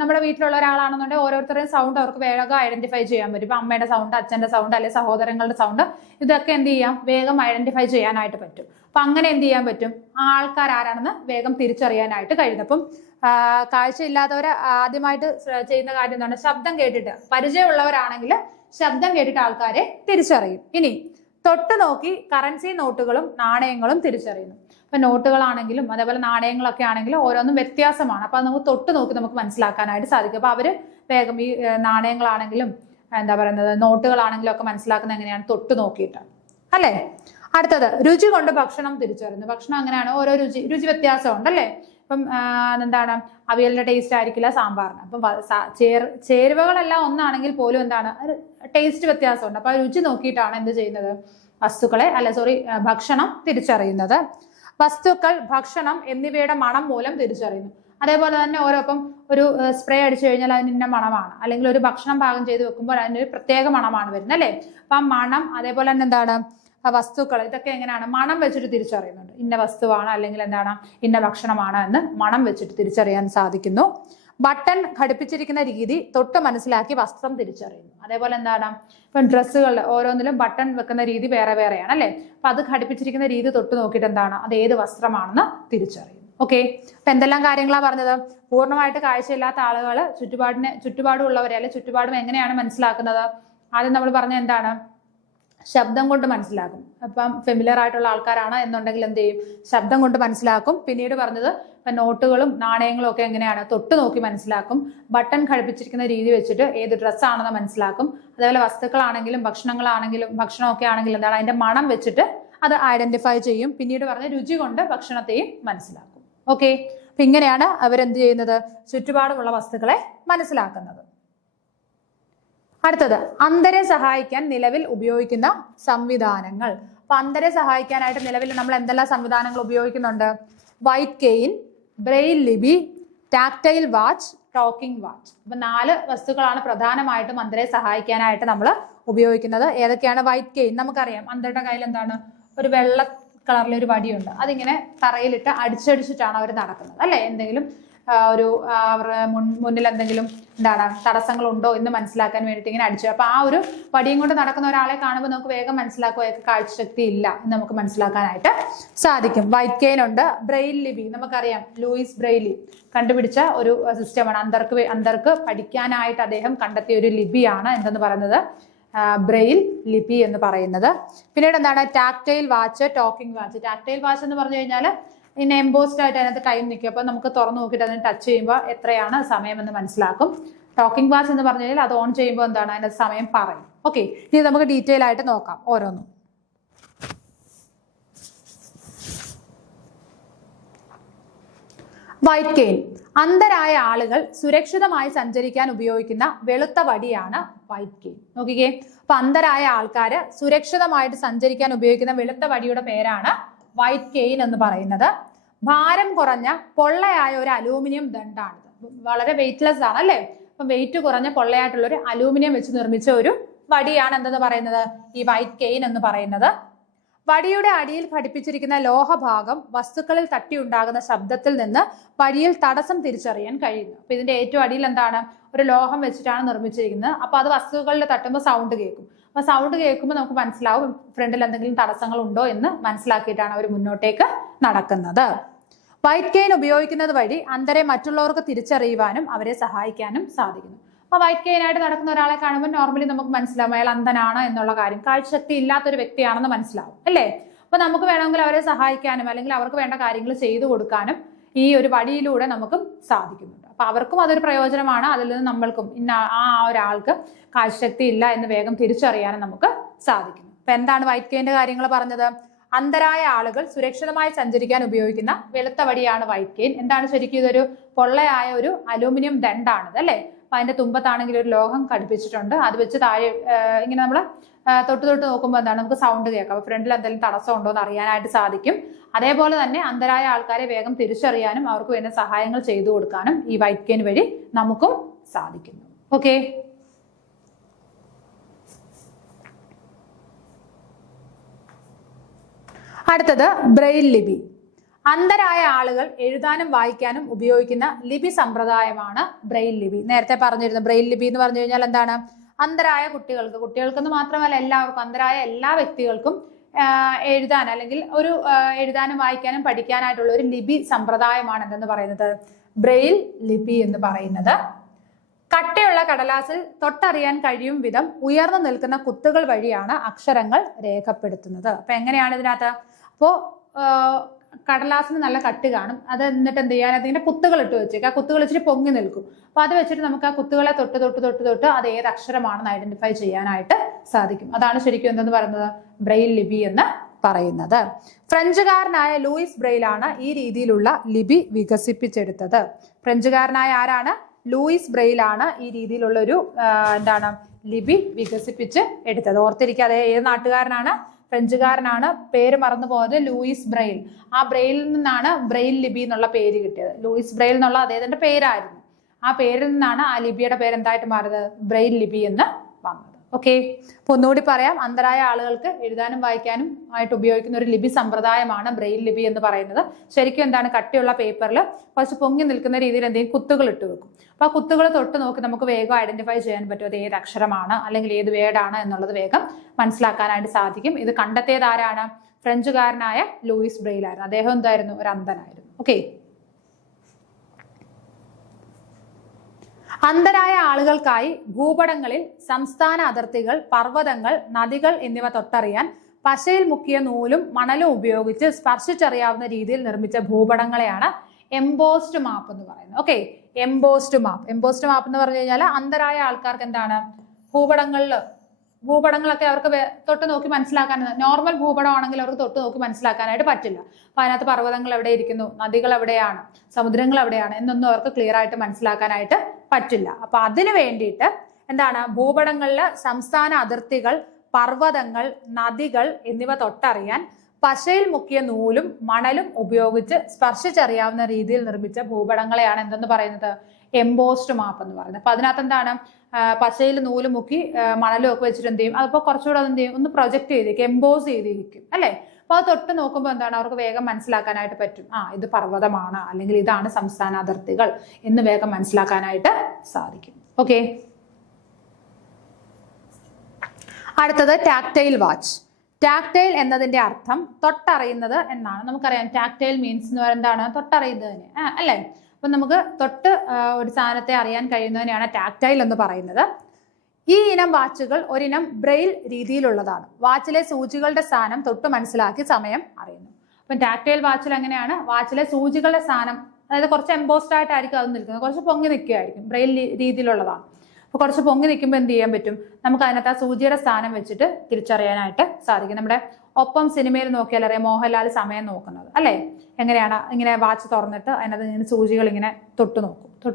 നമ്മുടെ വീട്ടിലുള്ള ഒരാളാണെന്നുണ്ടെങ്കിൽ ഓരോരുത്തരുടെയും സൗണ്ട് അവർക്ക് വേഗം ഐഡന്റിഫൈ ചെയ്യാൻ പറ്റും. ഇപ്പൊ അമ്മയുടെ സൗണ്ട്, അച്ഛന്റെ സൗണ്ട്, അല്ലെങ്കിൽ സഹോദരങ്ങളുടെ സൗണ്ട്, ഇതൊക്കെ എന്ത് ചെയ്യാം, വേഗം ഐഡന്റിഫൈ ചെയ്യാനായിട്ട് പറ്റും. അപ്പൊ അങ്ങനെ എന്ത് ചെയ്യാൻ പറ്റും, ആൾക്കാർ ആരാണെന്ന് വേഗം തിരിച്ചറിയാനായിട്ട് കഴിയും. അപ്പം കാഴ്ചയില്ലാത്തവര് ആദ്യമായിട്ട് ചെയ്യുന്ന കാര്യം എന്താണ്, ശബ്ദം കേട്ടിട്ട്, പരിചയമുള്ളവരാണെങ്കിൽ ശബ്ദം കേട്ടിട്ട് ആൾക്കാരെ തിരിച്ചറിയും. ഇനി തൊട്ട് നോക്കി കറൻസി നോട്ടുകളും നാണയങ്ങളും തിരിച്ചറിയുന്നു. ഇപ്പൊ നോട്ടുകളാണെങ്കിലും അതേപോലെ നാണയങ്ങളൊക്കെ ആണെങ്കിലും ഓരോന്നും വ്യത്യാസമാണ്. അപ്പൊ നമുക്ക് തൊട്ട് നോക്കി നമുക്ക് മനസ്സിലാക്കാനായിട്ട് സാധിക്കും. അപ്പൊ അവര് വേഗം ഈ നാണയങ്ങളാണെങ്കിലും എന്താ പറയുന്നത്, നോട്ടുകളാണെങ്കിലും ഒക്കെ മനസ്സിലാക്കുന്നത് എങ്ങനെയാണ്, തൊട്ട് നോക്കിയിട്ടാണ് അല്ലെ. അടുത്തത്, രുചി കൊണ്ട് ഭക്ഷണം തിരിച്ചറിയുന്നു. ഭക്ഷണം അങ്ങനെയാണ്, ഓരോ രുചി വ്യത്യാസമുണ്ട് അല്ലെ. ഇപ്പം എന്താണ്, അവിയലിന്റെ ടേസ്റ്റ് ആയിരിക്കില്ല സാമ്പാറിന്. അപ്പം ചേരുവകളെല്ലാം ഒന്നാണെങ്കിൽ പോലും എന്താണ്, ടേസ്റ്റ് വ്യത്യാസമുണ്ട്. അപ്പൊ രുചി നോക്കിയിട്ടാണ് എന്ത് ചെയ്യുന്നത്, വസ്തുക്കളെ ഭക്ഷണം തിരിച്ചറിയുന്നത്. വസ്തുക്കൾ, ഭക്ഷണം എന്നിവയുടെ മണം മൂലം തിരിച്ചറിയുന്നു. അതേപോലെ തന്നെ ഓരോപ്പം ഒരു സ്പ്രേ അടിച്ചു കഴിഞ്ഞാൽ അതിന് ഇന്ന മണമാണ്, അല്ലെങ്കിൽ ഒരു ഭക്ഷണം പാകം ചെയ്ത് വെക്കുമ്പോൾ അതിനൊരു പ്രത്യേക മണമാണ് വരുന്നത് അല്ലേ. അപ്പൊ ആ മണം, അതേപോലെ തന്നെ എന്താണ്, വസ്തുക്കൾ ഇതൊക്കെ എങ്ങനെയാണ് മണം വെച്ചിട്ട് തിരിച്ചറിയുന്നുണ്ട്. ഇന്ന വസ്തുവാണ് അല്ലെങ്കിൽ എന്താണ് ഇന്ന ഭക്ഷണമാണ് എന്ന് മണം വെച്ചിട്ട് തിരിച്ചറിയാൻ സാധിക്കുന്നു. ബട്ടൺ ഘടിപ്പിച്ചിരിക്കുന്ന രീതി തൊട്ട് മനസ്സിലാക്കി വസ്ത്രം തിരിച്ചറിയുന്നു. അതേപോലെ എന്താണ് ഇപ്പം ഡ്രസ്സുകൾ ഓരോന്നിലും ബട്ടൺ വെക്കുന്ന രീതി വേറെ വേറെയാണ് അല്ലേ. അപ്പൊ അത് ഘടിപ്പിച്ചിരിക്കുന്ന രീതി തൊട്ട് നോക്കിയിട്ട് എന്താണ് അത് ഏത് വസ്ത്രമാണെന്ന് തിരിച്ചറിയുന്നു. ഓക്കെ, അപ്പൊ എന്തെല്ലാം കാര്യങ്ങളാണ് പറഞ്ഞത്? പൂർണ്ണമായിട്ട് കാഴ്ചയില്ലാത്ത ആളുകൾ ചുറ്റുപാടുമുള്ളവരെ അല്ലെ ചുറ്റുപാടും എങ്ങനെയാണ് മനസ്സിലാക്കുന്നത്? ആദ്യം നമ്മൾ പറഞ്ഞ എന്താണ്? ശബ്ദം കൊണ്ട് മനസ്സിലാക്കും. അപ്പം ഫെമിലിയർ ആയിട്ടുള്ള ആൾക്കാരാണ് എന്നുണ്ടെങ്കിൽ എന്ത് ചെയ്യും? ശബ്ദം കൊണ്ട് മനസ്സിലാക്കും. പിന്നീട് പറഞ്ഞത് ഇപ്പം നോട്ടുകളും നാണയങ്ങളും ഒക്കെ എങ്ങനെയാണ്? തൊട്ട് നോക്കി മനസ്സിലാക്കും. ബട്ടൺ ഘടിപ്പിച്ചിരിക്കുന്ന രീതി വെച്ചിട്ട് ഏത് ഡ്രസ്സാണെന്ന് മനസ്സിലാക്കും. അതേപോലെ വസ്തുക്കളാണെങ്കിലും ഭക്ഷണമൊക്കെ ആണെങ്കിലും എന്താണ് അതിന്റെ മണം വെച്ചിട്ട് അത് ഐഡന്റിഫൈ ചെയ്യും. പിന്നീട് പറഞ്ഞ രുചി കൊണ്ട് ഭക്ഷണത്തെയും മനസ്സിലാക്കും. ഓക്കെ, അപ്പൊ ഇങ്ങനെയാണ് അവരെന്ത് ചെയ്യുന്നത്? ചുറ്റുപാടുമുള്ള വസ്തുക്കളെ മനസ്സിലാക്കുന്നത്. അടുത്തത് അന്ധരെ സഹായിക്കാൻ നിലവിൽ ഉപയോഗിക്കുന്ന സംവിധാനങ്ങൾ. അപ്പൊ അന്ധരെ സഹായിക്കാനായിട്ട് നിലവിൽ നമ്മൾ എന്തെല്ലാം സംവിധാനങ്ങൾ ഉപയോഗിക്കുന്നുണ്ട്? വൈറ്റ് കെയിൻ, ബ്രെയിൽ ലിപി, ടാക്ടൈൽ വാച്ച്, ടോക്കിംഗ് വാച്ച്. അപ്പൊ 4 വസ്തുക്കളാണ് പ്രധാനമായിട്ടും അന്ധരെ സഹായിക്കാനായിട്ട് നമ്മൾ ഉപയോഗിക്കുന്നത്. ഏതൊക്കെയാണ്? വൈറ്റ് കെയിൻ നമുക്കറിയാം. അന്ധരുടെ കയ്യിൽ എന്താണ്? ഒരു വെള്ള കളറിലെ ഒരു വടിയുണ്ട്. അതിങ്ങനെ തറയിലിട്ട് അടിച്ചടിച്ചിട്ടാണ് അവർ നടക്കുന്നത് അല്ലെ. എന്തെങ്കിലും ഒരു അവരുടെ മുന്നിൽ എന്തെങ്കിലും എന്താണ് തടസ്സങ്ങളുണ്ടോ എന്ന് മനസ്സിലാക്കാൻ വേണ്ടിയിട്ട് ഇങ്ങനെ അടിച്ചു. അപ്പൊ ആ ഒരു വടിയും കൊണ്ട് നടക്കുന്ന ഒരാളെ കാണുമ്പോൾ നമുക്ക് വേഗം മനസ്സിലാക്കുക കാഴ്ചശക്തി ഇല്ല എന്ന് നമുക്ക് മനസ്സിലാക്കാനായിട്ട് സാധിക്കും. വൈറ്റ് കെയിൻ ഉണ്ട്. ബ്രെയിൽ ലിപി നമുക്കറിയാം. ലൂയിസ് ബ്രെയിലി കണ്ടുപിടിച്ച ഒരു സിസ്റ്റമാണ്. അന്ധർക്ക് പഠിക്കാനായിട്ട് അദ്ദേഹം കണ്ടെത്തിയ ഒരു ലിപിയാണ് എന്തെന്ന് പറയുന്നത്? ബ്രെയിൽ ലിപി എന്ന് പറയുന്നത്. പിന്നീട് എന്താണ്? Tactile watch, talking watch. Tactile watch എന്ന് പറഞ്ഞു കഴിഞ്ഞാൽ ഇങ്ങനെ എംബോസ്ഡ് ആയിട്ട് അതിനകത്ത് ടൈം നിൽക്കും. അപ്പൊ നമുക്ക് തുറന്നു നോക്കിയിട്ട് അതിന് ടച്ച് ചെയ്യുമ്പോൾ എത്രയാണ് സമയം എന്ന് മനസ്സിലാക്കും. ടോക്കിംഗ് വാച്ച് എന്ന് പറഞ്ഞു കഴിഞ്ഞാൽ അത് ഓൺ ചെയ്യുമ്പോൾ എന്താണ് അതിന്റെ സമയം പറയും. ഓക്കെ, ഇനി നമുക്ക് ഡീറ്റെയിൽ ആയിട്ട് നോക്കാം ഓരോന്നും. വൈറ്റ് കെയിൻ അന്ധരായ ആളുകൾ സുരക്ഷിതമായി സഞ്ചരിക്കാൻ ഉപയോഗിക്കുന്ന വെളുത്ത വടിയാണ് വൈറ്റ് കെയിൻ. നോക്കിക്കേ, അപ്പൊ അന്ധരായ ആൾക്കാര് സുരക്ഷിതമായിട്ട് സഞ്ചരിക്കാൻ ഉപയോഗിക്കുന്ന വെളുത്ത വടിയുടെ പേരാണ് വൈറ്റ് കെയിൻ എന്ന് പറയുന്നത്. ഭാരം കുറഞ്ഞ പൊള്ളയായ ഒരു അലൂമിനിയം ദണ്ഡാണിത്. വളരെ വെയിറ്റ്ലെസ് ആണ് അല്ലേ. അപ്പൊ വെയിറ്റ് കുറഞ്ഞ പൊള്ളയായിട്ടുള്ള ഒരു അലൂമിനിയം വെച്ച് നിർമ്മിച്ച ഒരു വടിയാണ് എന്തെന്ന് പറയുന്നത്? ഈ വൈറ്റ് കെയിൻ എന്ന് പറയുന്നത്. വടിയുടെ അടിയിൽ ഘടിപ്പിച്ചിരിക്കുന്ന ലോഹഭാഗം വസ്തുക്കളിൽ തട്ടിയുണ്ടാകുന്ന ശബ്ദത്തിൽ നിന്ന് വടിയിൽ തടസ്സം തിരിച്ചറിയാൻ കഴിയുന്നു. അപ്പൊ ഇതിന്റെ ഏറ്റവും അടിയിൽ എന്താണ്? ഒരു ലോഹം വെച്ചിട്ടാണ് നിർമ്മിച്ചിരിക്കുന്നത്. അപ്പൊ അത് വസ്തുക്കളിൽ തട്ടുമ്പോൾ സൗണ്ട് കേൾക്കും. അപ്പൊ സൗണ്ട് കേൾക്കുമ്പോൾ നമുക്ക് മനസ്സിലാവും ഫ്രണ്ടിൽ എന്തെങ്കിലും തടസ്സങ്ങൾ ഉണ്ടോ എന്ന് മനസ്സിലാക്കിയിട്ടാണ് അവർ മുന്നോട്ടേക്ക് നടക്കുന്നത്. വൈറ്റ് കെയിൻ ഉപയോഗിക്കുന്നത് വഴി അന്ധരെ മറ്റുള്ളവർക്ക് തിരിച്ചറിയുവാനും അവരെ സഹായിക്കാനും സാധിക്കുന്നു. അപ്പൊ വൈറ്റ് കെയിൻ ആയിട്ട് നടക്കുന്ന ഒരാളെ കാണുമ്പോൾ നോർമലി നമുക്ക് മനസ്സിലാവും അയാൾ അന്ധനാണ് എന്നുള്ള കാര്യം. കാഴ്ചശക്തി ഇല്ലാത്തൊരു വ്യക്തിയാണെന്ന് മനസ്സിലാവും അല്ലേ. അപ്പൊ നമുക്ക് വേണമെങ്കിൽ അവരെ സഹായിക്കാനും അല്ലെങ്കിൽ അവർക്ക് വേണ്ട കാര്യങ്ങൾ ചെയ്തു കൊടുക്കാനും ഈ ഒരു വടിയിലൂടെ നമുക്ക് സാധിക്കുന്നുണ്ട്. അപ്പൊ അവർക്കും അതൊരു പ്രയോജനമാണ്. അതിൽ നിന്ന് നമ്മൾക്കും ആ ഒരാൾക്ക് കാഴ്ചശക്തി ഇല്ല എന്ന് വേഗം തിരിച്ചറിയാനും നമുക്ക് സാധിക്കുന്നു. അപ്പൊ എന്താണ് വൈറ്റ് കെയിന്റെ കാര്യങ്ങൾ പറഞ്ഞത്? അന്ധരായ ആളുകൾ സുരക്ഷിതമായി സഞ്ചരിക്കാൻ ഉപയോഗിക്കുന്ന വെളുത്ത വടിയാണ് വൈറ്റ് കെയിൻ. എന്താണ് ശരിക്കും? ഇതൊരു പൊള്ളയായ ഒരു അലൂമിനിയം ദണ്ഡാണിത് അല്ലെ. അപ്പൊ അതിന്റെ തുമ്പത്താണെങ്കിൽ ഒരു ലോഹം ഘടിപ്പിച്ചിട്ടുണ്ട്. അത് വെച്ച് താഴെ ഇങ്ങനെ നമ്മൾ തൊട്ട് നോക്കുമ്പോൾ എന്താണ് നമുക്ക് സൗണ്ട് കേൾക്കാം. അപ്പൊ ഫ്രണ്ടിൽ എന്തെങ്കിലും തടസ്സം ഉണ്ടോ എന്ന് അറിയാനായിട്ട് സാധിക്കും. അതേപോലെ തന്നെ അന്ധരായ ആൾക്കാരെ വേഗം തിരിച്ചറിയാനും അവർക്ക് വേണ്ട സഹായങ്ങൾ ചെയ്തു കൊടുക്കാനും ഈ വൈറ്റ് കെയിൻ വഴി നമുക്കും സാധിക്കുന്നു. ഓക്കെ, അടുത്തത് ബ്രെയിൽ ലിപി. അന്ധരായ ആളുകൾ എഴുതാനും വായിക്കാനും ഉപയോഗിക്കുന്ന ലിപി സമ്പ്രദായമാണ് ബ്രെയിൽ ലിപി. നേരത്തെ പറഞ്ഞിരുന്നു ബ്രെയിൽ ലിപി എന്ന് പറഞ്ഞു കഴിഞ്ഞാൽ എന്താണ്? അന്ധരായ കുട്ടികൾക്കെന്ന് മാത്രമല്ല എല്ലാവർക്കും, അന്ധരായ എല്ലാ വ്യക്തികൾക്കും എഴുതാൻ അല്ലെങ്കിൽ ഒരു എഴുതാനും വായിക്കാനും പഠിക്കാനായിട്ടുള്ള ഒരു ലിപി സമ്പ്രദായമാണ് എന്തെന്ന് പറയുന്നത്? ബ്രെയിൽ ലിപി എന്ന് പറയുന്നത്. കട്ടയുള്ള കടലാസിൽ തൊട്ടറിയാൻ കഴിയും വിധം ഉയർന്നു നിൽക്കുന്ന കുത്തുകൾ വഴിയാണ് അക്ഷരങ്ങൾ രേഖപ്പെടുത്തുന്നത്. അപ്പൊ എങ്ങനെയാണ് ഇതിനകത്ത്? അപ്പോ കടലാസിന് നല്ല കട്ടി കാണും. അത് എന്നിട്ട് എന്ത് ചെയ്യാൻ? അതിന്റെ കുത്തുകൾ ഇട്ട് വെച്ചേക്കും. ആ കുത്തുകൾ ഇച്ചിരി പൊങ്ങി നിൽക്കും. അപ്പൊ അത് വെച്ചിട്ട് നമുക്ക് ആ കുത്തുകളെ തൊട്ട് അത് ഏത് അക്ഷരമാണെന്ന് ഐഡന്റിഫൈ ചെയ്യാനായിട്ട് സാധിക്കും. അതാണ് ശരിക്കും എന്തെന്ന് പറയുന്നത്? ബ്രെയിൽ ലിപി എന്ന് പറയുന്നത്. ഫ്രഞ്ചുകാരനായ ലൂയിസ് ബ്രെയിലാണ് ഈ രീതിയിലുള്ള ലിപി വികസിപ്പിച്ചെടുത്തത്. ഫ്രഞ്ചുകാരനായ ആരാണ്? ലൂയിസ് ബ്രെയിലാണ് ഈ രീതിയിലുള്ള ഒരു ലിപി വികസിപ്പിച്ച് എടുത്തത്. ഓർത്തിരിക്കാതെ ഏത് നാട്ടുകാരനാണ്? ഫ്രഞ്ചുകാരനാണ്. പേര് മറന്നു പോയത് ലൂയിസ് ബ്രെയിൽ. ആ ബ്രെയിലിൽ നിന്നാണ് ബ്രെയിൽ ലിപി എന്നുള്ള പേര് കിട്ടിയത്. ലൂയിസ് ബ്രെയിൽ എന്നുള്ള അദ്ദേഹത്തിന്റെ പേരായിരുന്നു. ആ പേരിൽ നിന്നാണ് ആ ലിപിയുടെ പേര് എന്തായിട്ട് മാറിയത്? ബ്രെയിൽ ലിപി എന്ന് വന്നത്. ഓക്കെ. അപ്പൊ ഒന്നുകൂടി പറയാം, അന്ധരായ ആളുകൾക്ക് എഴുതാനും വായിക്കാനും ആയിട്ട് ഉപയോഗിക്കുന്ന ഒരു ലിപി സമ്പ്രദായമാണ് ബ്രെയിൽ ലിപി എന്ന് പറയുന്നത്. ശരിക്കും എന്താണ്, കട്ടിയുള്ള പേപ്പറിൽ കുറച്ച് പൊങ്ങി നിൽക്കുന്ന രീതിയിൽ എന്തെങ്കിലും കുത്തുകൾ ഇട്ട് വെക്കും. അപ്പൊ ആ കുത്തുകൾ തൊട്ട് നോക്കി നമുക്ക് വേഗം ഐഡന്റിഫൈ ചെയ്യാൻ പറ്റും അത് ഏത് അക്ഷരമാണ് അല്ലെങ്കിൽ ഏത് വേർഡാണ് എന്നുള്ളത് വേഗം മനസ്സിലാക്കാനായിട്ട് സാധിക്കും. ഇത് കണ്ടെത്തിയത് ആരാണ്? ഫ്രഞ്ചുകാരനായ ലൂയിസ് ബ്രെയിൽ ആയിരുന്നു. അദ്ദേഹം എന്തായിരുന്നു? ഒരു അന്ധനായിരുന്നു. ഓക്കെ. അന്ധരായ ആളുകൾക്കായി ഭൂപടങ്ങളിൽ സംസ്ഥാന അതിർത്തികൾ, പർവ്വതങ്ങൾ, നദികൾ എന്നിവ തൊട്ടറിയാൻ പശയിൽ മുക്കിയ നൂലും മണലും ഉപയോഗിച്ച് സ്പർശിച്ചറിയാവുന്ന രീതിയിൽ നിർമ്മിച്ച ഭൂപടങ്ങളെയാണ് എംബോസ്ഡ് മാപ്പ് എന്ന് പറയുന്നത്. ഓക്കെ, എംബോസ്ഡ് മാപ്പ്. എംബോസ്ഡ് മാപ്പ് എന്ന് പറഞ്ഞു കഴിഞ്ഞാൽ അന്ധരായ ആൾക്കാർക്ക് എന്താണ്, ഭൂപടങ്ങളൊക്കെ അവർക്ക് തൊട്ട് നോക്കി മനസ്സിലാക്കാൻ, നോർമൽ ഭൂപടമാണെങ്കിൽ അവർക്ക് തൊട്ട് നോക്കി മനസ്സിലാക്കാനായിട്ട് പറ്റില്ല. അപ്പൊ അതിനകത്ത് പർവ്വതങ്ങൾ എവിടെ ഇരിക്കുന്നു, നദികൾ എവിടെയാണ്, സമുദ്രങ്ങൾ എവിടെയാണ് എന്നൊന്നും അവർക്ക് ക്ലിയർ ആയിട്ട് മനസ്സിലാക്കാനായിട്ട് പറ്റില്ല. അപ്പൊ അതിനു വേണ്ടിയിട്ട് എന്താണ്, ഭൂപടങ്ങളിലെ സംസ്ഥാന അതിർത്തികൾ, പർവ്വതങ്ങൾ, നദികൾ എന്നിവ തൊട്ടറിയാൻ പശയിൽ മുക്കിയ നൂലും മണലും ഉപയോഗിച്ച് സ്പർശിച്ചറിയാവുന്ന രീതിയിൽ നിർമ്മിച്ച ഭൂപടങ്ങളെയാണ് എന്തെന്ന് പറയുന്നത്? എംബോസ്ഡ് മാപ്പ് എന്ന് പറയുന്നത്. അപ്പൊ അതിനകത്ത് എന്താണ്, പശയിൽ നൂല് മുക്കി മണലും ഒക്കെ വെച്ചിട്ട് എന്ത് ചെയ്യും, അതിപ്പോ കുറച്ചുകൂടെ എന്ത് ചെയ്യും, ഒന്ന് പ്രൊജക്ട് ചെയ്തിരിക്കും, എംബോസ് ചെയ്തിരിക്കും അല്ലെ. അപ്പൊ അത് തൊട്ട് നോക്കുമ്പോൾ എന്താണ്, അവർക്ക് വേഗം മനസ്സിലാക്കാനായിട്ട് പറ്റും, ഇത് പർവ്വതമാണ് അല്ലെങ്കിൽ ഇതാണ് സംസ്ഥാന അതിർത്തികൾ എന്ന് വേഗം മനസ്സിലാക്കാനായിട്ട് സാധിക്കും. ഓക്കെ. അടുത്തത് ടാക്ടൈൽ വാച്ച്. ടാക്ടൈൽ എന്നതിന്റെ അർത്ഥം തൊട്ടറിയുന്നത് എന്നാണ്. നമുക്കറിയാം ടാക്ടൈൽ മീൻസ് എന്ന് പറയുന്നത് എന്താണ്, തൊട്ടറിയുന്നതിന് അല്ലെ. അപ്പൊ നമുക്ക് തൊട്ട് ഒരു സാധനത്തെ അറിയാൻ കഴിയുന്നതിനെയാണ് ടാക്ടൈൽ എന്ന് പറയുന്നത്. ഈ ഇനം വാച്ചുകൾ ഒരിനം ബ്രെയിൽ രീതിയിലുള്ളതാണ്. വാച്ചിലെ സൂചികളുടെ സ്ഥാനം തൊട്ട് മനസ്സിലാക്കി സമയം അറിയുന്നു. അപ്പം ടാക്ടൈൽ വാച്ചിൽ എങ്ങനെയാണ്, വാച്ചിലെ സൂചികളുടെ സ്ഥാനം, അതായത് കുറച്ച് എംബോസ്ഡ് ആയിട്ടായിരിക്കും അത് നിൽക്കുന്നത്, കുറച്ച് പൊങ്ങി നിൽക്കുകയായിരിക്കും, ബ്രെയിൽ രീതിയിലുള്ളതാണ്. അപ്പൊ കുറച്ച് പൊങ്ങി നിൽക്കുമ്പോൾ എന്ത് ചെയ്യാൻ പറ്റും, നമുക്ക് അതിനകത്ത് ആ സൂചിയുടെ സ്ഥാനം വെച്ചിട്ട് തിരിച്ചറിയാനായിട്ട് സാധിക്കും. നമ്മുടെ ഒപ്പം സിനിമയിൽ നോക്കിയാൽ അറിയാം മോഹൻലാൽ സമയം നോക്കുന്നത് അല്ലെ, എങ്ങനെയാണ്, ഇങ്ങനെ വാച്ച് തുറന്നിട്ട് അതിനകത്ത് ഇങ്ങനെ സൂചികൾ ഇങ്ങനെ തൊട്ട്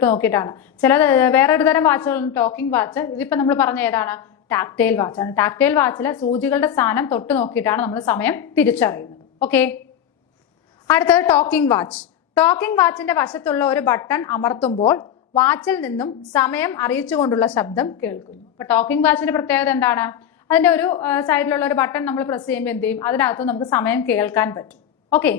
നോക്കിയിട്ടാണ്. ചിലത് വേറൊരു തരം വാച്ചുകളുണ്ട്, ടോക്കിംഗ് വാച്ച്. ഇതിപ്പോ നമ്മൾ പറഞ്ഞ ഏതാണ്, ടാക്ടൈൽ വാച്ചാണ്. ടാക്ടൈൽ വാച്ചിലെ സൂചികളുടെ സ്ഥാനം തൊട്ട് നോക്കിയിട്ടാണ് നമ്മൾ സമയം തിരിച്ചറിയുന്നത്. ഓക്കെ. അടുത്തത് ടോക്കിംഗ് വാച്ച്. ടോക്കിംഗ് വാച്ചിന്റെ വശത്തുള്ള ഒരു ബട്ടൺ അമർത്തുമ്പോൾ വാച്ചിൽ നിന്നും സമയം അറിയിച്ചുകൊണ്ടുള്ള ശബ്ദം കേൾക്കുന്നു. അപ്പൊ ടോക്കിംഗ് വാച്ചിന്റെ പ്രത്യേകത എന്താണ്, അതിന്റെ ഒരു സൈഡിലുള്ള ഒരു ബട്ടൺ നമ്മൾ പ്രസ് ചെയ്യുമ്പോൾ എന്ത് ചെയ്യും, അതിനകത്ത് നമുക്ക് സമയം കേൾക്കാൻ പറ്റും. ഓക്കെ,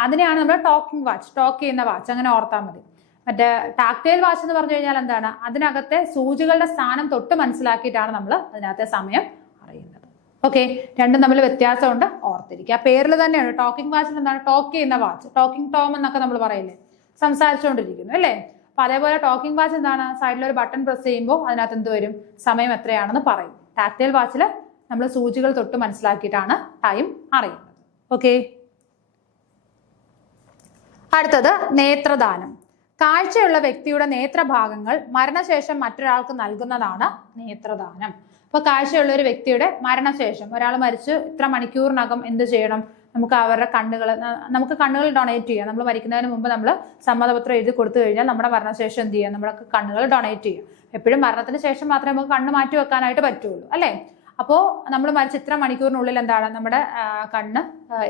അതിനെയാണ് നമ്മൾ ടോക്കിംഗ് വാച്ച്, ടോക്ക് ചെയ്യുന്ന വാച്ച്, അങ്ങനെ ഓർത്താൽ മതി. മറ്റേ ടാക്ടൈൽ വാച്ച് എന്ന് പറഞ്ഞു കഴിഞ്ഞാൽ എന്താണ്, അതിനകത്തെ സൂചികളുടെ സ്ഥാനം തൊട്ട് മനസ്സിലാക്കിയിട്ടാണ് നമ്മൾ അതിനകത്തെ സമയം അറിയുന്നത്. ഓക്കെ, രണ്ടും തമ്മിൽ വ്യത്യാസമുണ്ട്, ഓർത്തിരിക്കുക. പേരിൽ തന്നെയാണ് ടോക്കിംഗ് വാച്ചിൽ എന്താണ്, ടോക്ക് ചെയ്യുന്ന വാച്ച്, ടോക്കിംഗ് ടോം എന്നൊക്കെ നമ്മൾ പറയില്ലേ, സംസാരിച്ചുകൊണ്ടിരിക്കുന്നു അല്ലേ. അപ്പൊ അതേപോലെ ടോക്കിംഗ് വാച്ച് എന്താണ്, സൈഡിൽ ഒരു ബട്ടൺ പ്രസ് ചെയ്യുമ്പോൾ അതിനകത്ത് എന്ത് വരും, സമയം എത്രയാണെന്ന് പറയും. ടാക്ടൈൽ വാച്ചിൽ നമ്മൾ സൂചികൾ തൊട്ട് മനസ്സിലാക്കിയിട്ടാണ് ടൈം അറിയുന്നത്. ഓക്കെ. അടുത്തത് നേത്രദാനം. കാഴ്ചയുള്ള വ്യക്തിയുടെ നേത്രഭാഗങ്ങൾ മരണശേഷം മറ്റൊരാൾക്ക് നൽകുന്നതാണ് നേത്രദാനം. അപ്പൊ കാഴ്ചയുള്ള ഒരു വ്യക്തിയുടെ മരണശേഷം, ഒരാൾ മരിച്ച് ഇത്ര മണിക്കൂറിനകം എന്ത് ചെയ്യണം, നമുക്ക് അവരുടെ കണ്ണുകൾ ഡൊണേറ്റ് ചെയ്യാം. നമ്മൾ മരിക്കുന്നതിന് മുമ്പ് നമ്മൾ സമ്മതപത്രം എഴുതി കൊടുത്തു കഴിഞ്ഞാൽ നമ്മുടെ മരണശേഷം എന്ത് ചെയ്യാം, നമ്മുടെ കണ്ണുകൾ ഡൊണേറ്റ് ചെയ്യാം. എപ്പോഴും മരണത്തിന് ശേഷം മാത്രമേ നമുക്ക് കണ്ണ് മാറ്റി വെക്കാനായിട്ട് പറ്റുള്ളൂ അല്ലേ. അപ്പോൾ നമ്മൾ മരിച്ച ഇത്ര മണിക്കൂറിനുള്ളിൽ എന്താണ്, നമ്മുടെ കണ്ണ്